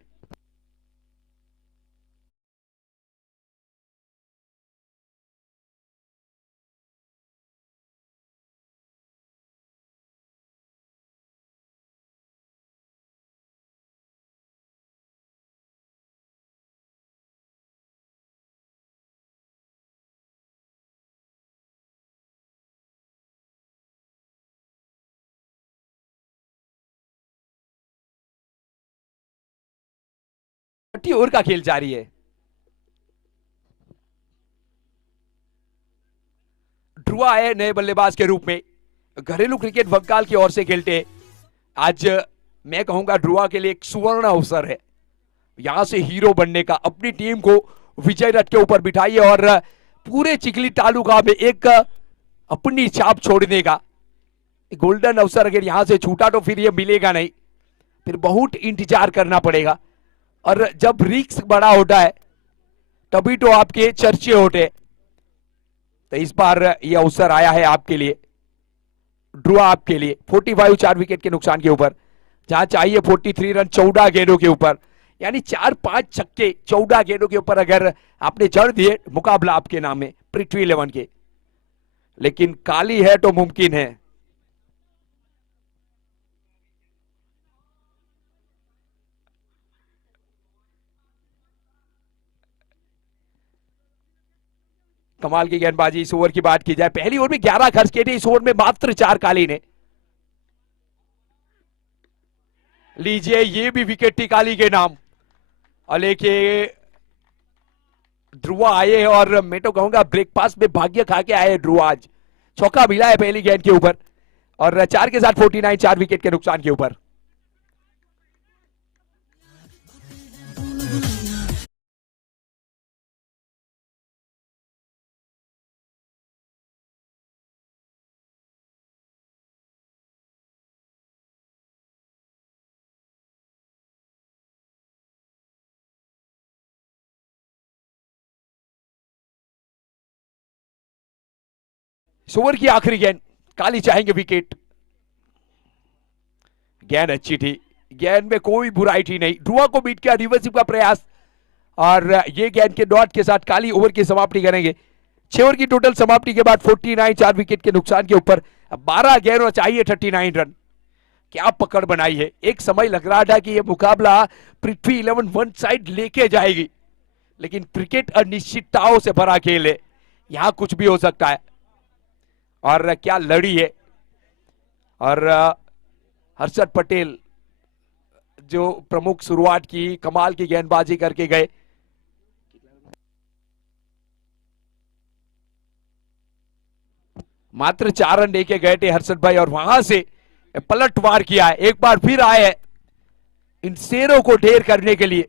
छठी ओवर का खेल जारी है। ध्रुवा है नए बल्लेबाज के रूप में। घरेलू क्रिकेट बंगाल की ओर से खेलते हैं। आज मैं कहूंगा ध्रुवा के लिए एक सुवर्ण अवसर है यहां से हीरो बनने का। अपनी टीम को विजय रथ के ऊपर बिठाइए और पूरे चिखली तालुका में एक अपनी छाप छोड़ने का गोल्डन अवसर अगर यहां से छूटा तो फिर ये मिलेगा नहीं, फिर बहुत इंतजार करना पड़ेगा। और जब रिस्क बड़ा होता है तभी तो आपके चर्चे होते हैं। तो इस बार ये अवसर आया है आपके लिए, ध्रुवा आपके लिए। 45 4 विकेट के नुकसान के ऊपर, जहां चाहिए 43 रन 14 गेंदों के ऊपर, यानी 4-5 छक्के 14 गेंदों के ऊपर अगर आपने जड़ दिए, मुकाबला आपके नाम में पृथ्वी 11 के। लेकिन काली है तो मुमकिन है। कमाल की गेंदबाजी। इस ओवर की बात की जाए, पहली ओवर में 11 खर्च किए थे, इस ओवर में मात्र 4 काली ने। लीजिए ये भी विकेट थी काली के नाम। और लेके ध्रुवा आए और मैं तो कहूंगा ब्रेकफास्ट में भाग्य खा के आए ध्रुवा। आज चौका मिला है पहली गेंद के ऊपर, और 4 के साथ 49 4 विकेट के नुकसान के ऊपर। इस ओवर की आखिरी गेंद, काली चाहेंगे विकेट। गेंद अच्छी थी, गेंद में कोई बुराई थी नहीं। ध्रुवा को बीट किया, रिवर्सिव का प्रयास, और ये गेंद के डॉट के साथ काली ओवर की समाप्ति करेंगे। 6 ओवर की टोटल समाप्ति के बाद 49 4 विकेट के नुकसान के ऊपर 12 गेंद और चाहिए 39 रन। क्या पकड़ बनाई है। एक समय लग रहा था कि यह मुकाबला पृथ्वी 11 वन साइड लेके जाएगी, लेकिन क्रिकेट अनिश्चितताओं से भरा खेल है, यहां कुछ भी हो सकता है। और क्या लड़ी है। और हर्षद पटेल जो प्रमुख शुरुआत की, कमाल की गेंदबाजी करके गए। मात्र 4 रन लेके गए थे हर्षद भाई, और वहां से पलटवार किया है। एक बार फिर आए हैं इन शेरों को ढेर करने के लिए।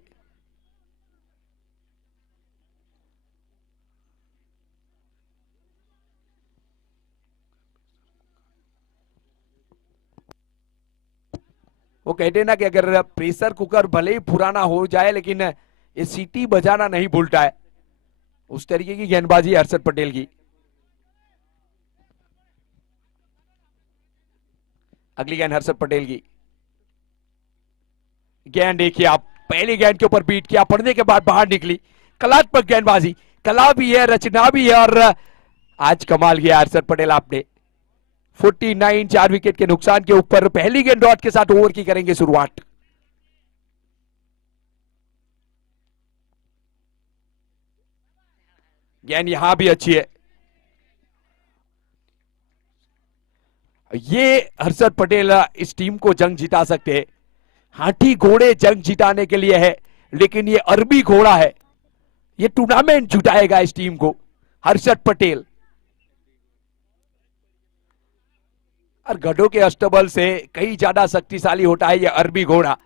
वो कहते ना कि अगर प्रेशर कुकर भले ही पुराना हो जाए, लेकिन ये सीटी बजाना नहीं भूलता है। उस तरीके की गेंदबाजी हर्षद पटेल की। अगली गेंद हर्षद पटेल की। गेंद देखिए आप, पहली गेंद के ऊपर बीट किया, पड़ने के बाद बाहर निकली। कलात्मक गेंदबाजी, कला भी है, रचना भी है, और आज कमाल किया हर्षद पटेल आपने। 49 4 विकेट के नुकसान के ऊपर पहली गेंद डॉट के साथ ओवर की करेंगे शुरुआत। गेंद यहां भी अच्छी है। ये हर्षद पटेल इस टीम को जंग जिता सकते हैं। हाथी घोड़े जंग जिताने के लिए है, लेकिन ये अरबी घोड़ा है, ये टूर्नामेंट जुटाएगा इस टीम को। हर्षद पटेल और गधों के अष्टबल से कई ज्यादा शक्तिशाली होता है ये अरबी घोड़ा,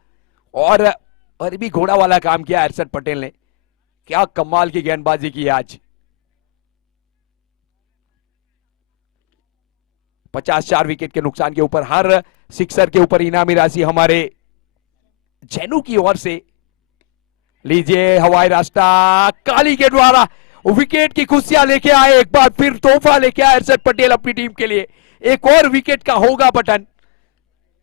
और अरबी घोड़ा वाला काम किया हर्षद पटेल ने। क्या कमाल की गेंदबाजी की है आज। 54 विकेट के नुकसान के ऊपर हर सिक्सर के ऊपर इनामी राशि हमारे जैनू की ओर से। लीजिए हवाई रास्ता, काली के द्वारा विकेट की खुशियां लेके आए, एक बार फिर तोहफा लेके आए हर्षद पटेल अपनी टीम के लिए। एक और विकेट का होगा बटन,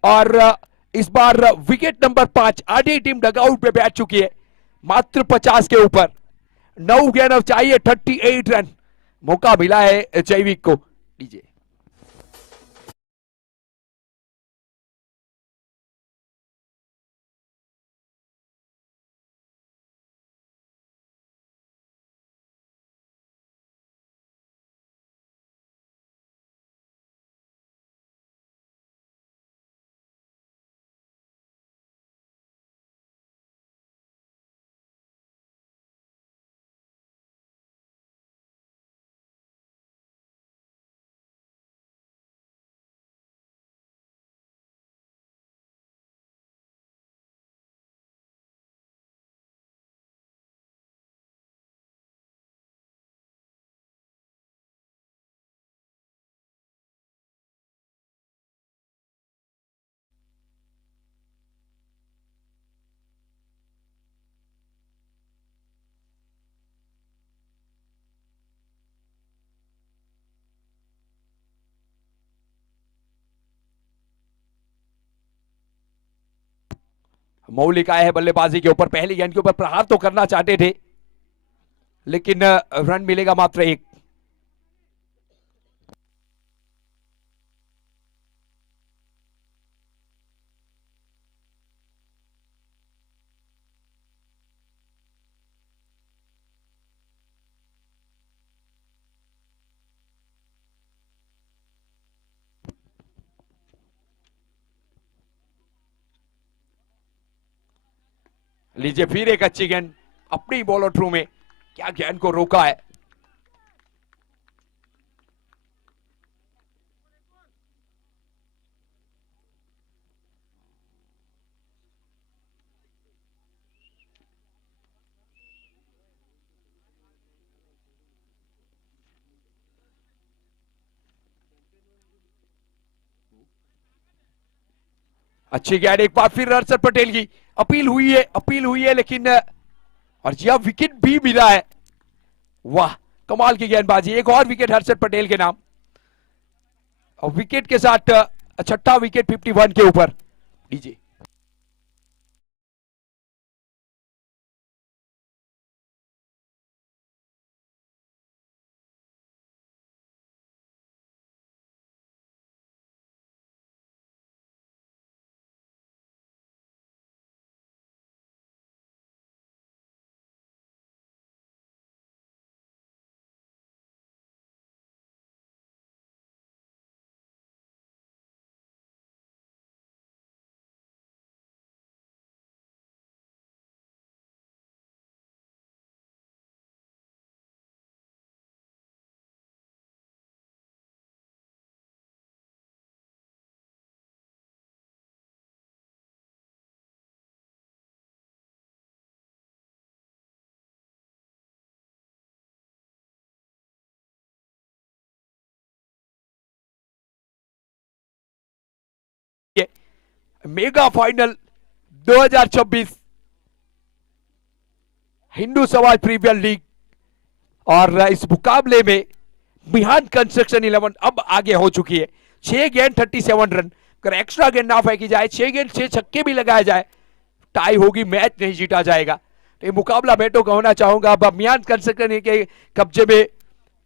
और इस बार विकेट नंबर 5। आधी टीम डगआउट पे बैठ चुकी है, मात्र 50 के ऊपर। 9 गेंद अब चाहिए, 38 रन। मौका मिला है जैविक को। लीजिए मौलिक आए हैं बल्लेबाजी के ऊपर। पहली गेंद के ऊपर प्रहार तो करना चाहते थे, लेकिन रन मिलेगा मात्र 1। लीजिए फिर एक अच्छी गेंद अपनी बॉलर थ्रू में, क्या गेंद को रोका है। अच्छी गेंद एक बार फिर हर्षद पटेल की। अपील हुई है लेकिन, और जी विकेट भी मिला है। वाह कमाल की गेंदबाजी, एक और विकेट हर्षद पटेल के नाम। और विकेट के साथ छठा विकेट 51 के ऊपर। लीजिए मेगा फाइनल 2026 हिंदू समाज प्रीमियर लीग, और इस मुकाबले में बिहान कंस्ट्रक्शन 11 अब आगे हो चुकी है। 6 गेंद 37 रन। अगर एक्स्ट्रा गेंद ना फेंकी जाए, 6 गेंद 6 छक्के भी लगाया जाए, टाई होगी, मैच नहीं जीता जाएगा। तो ये मुकाबला मैं तो कहना चाहूंगा अब मियान कंस्ट्रक्शन के कब्जे में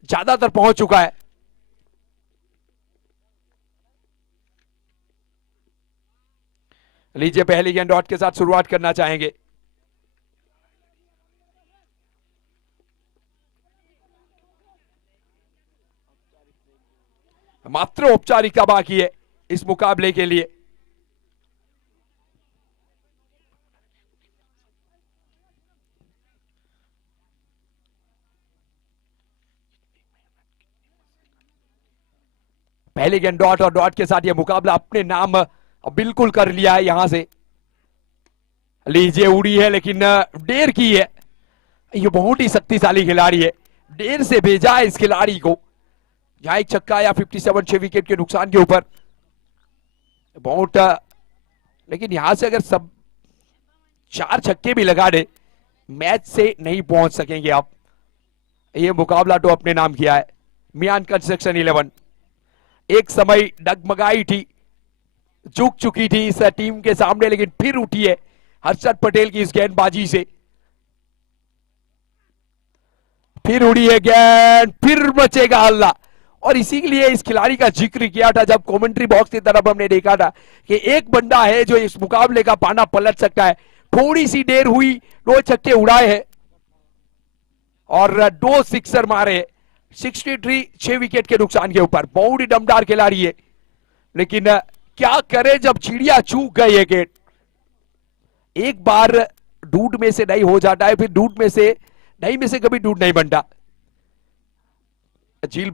ज्यादातर पहुंच चुका है। लीजिए पहली गेंद डॉट के साथ शुरुआत करना चाहेंगे। मात्र औपचारिकता बाकी है इस मुकाबले के लिए। पहले गेंद डॉट और डॉट के साथ ये मुकाबला अपने नाम बिल्कुल कर लिया है। यहां से लीजिए उड़ी है लेकिन देर की है। ये बहुत ही शक्तिशाली खिलाड़ी है, देर से भेजा है इस खिलाड़ी को। यहाँ एक छक्का या 57 6 विकेट के नुकसान के ऊपर बहुत, लेकिन यहां से अगर सब 4 छक्के भी लगा दे मैच से नहीं पहुंच सकेंगे आप। ये मुकाबला तो अपने नाम किया है। मियान कंस्ट्रक्शन 11 एक समय डगमगाई थी, झुक चुकी थी इस टीम के सामने, लेकिन फिर उठी है हर्षद पटेल की इस गेंदबाजी से। फिर उड़ी है गेंद, फिर मचेगा हल्ला। और इसी के लिए इस खिलाड़ी का जिक्र किया था जब कमेंट्री बॉक्स की तरफ हमने देखा था कि एक बंदा है जो इस मुकाबले का पाना पलट सकता है। थोड़ी सी देर हुई, 2 छक्के उड़ाए हैं और 2 सिक्सर मारे, 63 6 विकेट के नुकसान के ऊपर। बहुत ही दमदार खिलाड़ी है, लेकिन क्या करे जब चिड़िया चूक गई है गेट। एक बार दूध में से नहीं हो जाता है, फिर दूध में से नहीं में से कभी दूध नहीं बनता। झील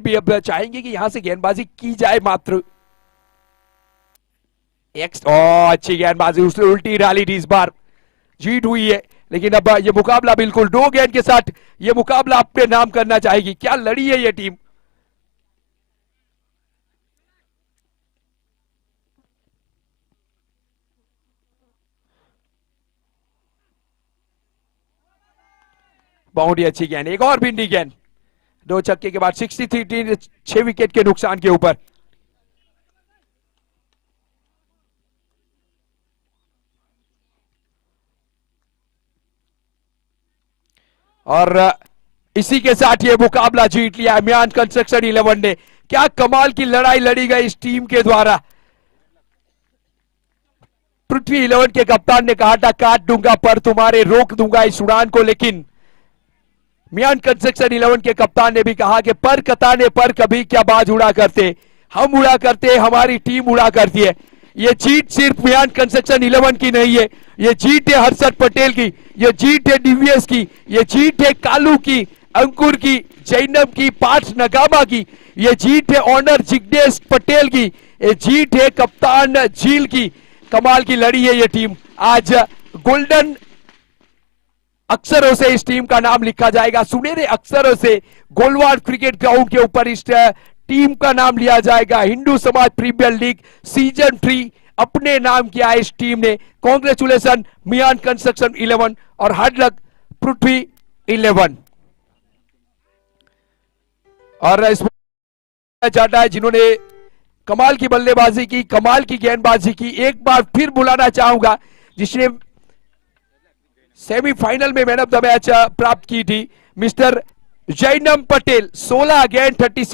भी अब चाहेंगे कि यहां से गेंदबाजी की जाए मात्र। अच्छी गेंदबाजी, उसने उल्टी डाली थी, इस बार जीत हुई है। लेकिन अब ये मुकाबला बिल्कुल 2 गेंद के साथ ये मुकाबला अपने नाम करना चाहेगी। क्या लड़ी है ये टीम। बहुत ही अच्छी गेंद, एक और भिंडी गेंद, 2 छक्के के बाद 63 6 विकेट के नुकसान के ऊपर। और इसी के साथ ये मुकाबला जीत लिया है मियान कंस्ट्रक्शन 11 ने। क्या कमाल की लड़ाई लड़ी गई इस टीम के द्वारा। पृथ्वी 11 के कप्तान ने कहा था काट दूंगा पर तुम्हारे रोक दूंगा इस उड़ान को, लेकिन मियान कंस्ट्रक्शन 11 के कप्तान ने भी कहा कि पर कताने पर कभी क्या बाज उड़ा करते, हम उड़ा करते, हमारी टीम उड़ा करती है। ये जीत सिर्फ मियान कंस्ट्रक्शन 11 की नहीं है, ये जीत है हर्षद पटेल की, ये जीत है दिव्यस की, ये जीत है कालू की, अंकुर की, जैनब की, पार्थ नगामा की, ये जीत है ऑनर जिग्नेश पटेल की, ये जीत है कप्तान झील की। कमाल की लड़ी है ये टीम। आज गोल्डन अक्षरों से इस टीम का नाम लिखा जाएगा, सुनहरे अक्षरों से गोलवाड़ क्रिकेट ग्राउंड के ऊपर इस टीम का नाम लिया जाएगा। हिंदू समाज प्रीमियर लीग सीजन 3 अपने नाम किया इस टीम ने। कांग्रेचुलेशन मियान कंस्ट्रक्शन 11 और हार्ड लक पृथ्वी 11। और इस चाहता है जिन्होंने कमाल की बल्लेबाजी की, कमाल की गेंदबाजी की, एक बार फिर बुलाना चाहूंगा जिसने सेमीफाइनल में मैन ऑफ द मैच प्राप्त की थी, मिस्टर जैनम पटेल। 16 गेंद 36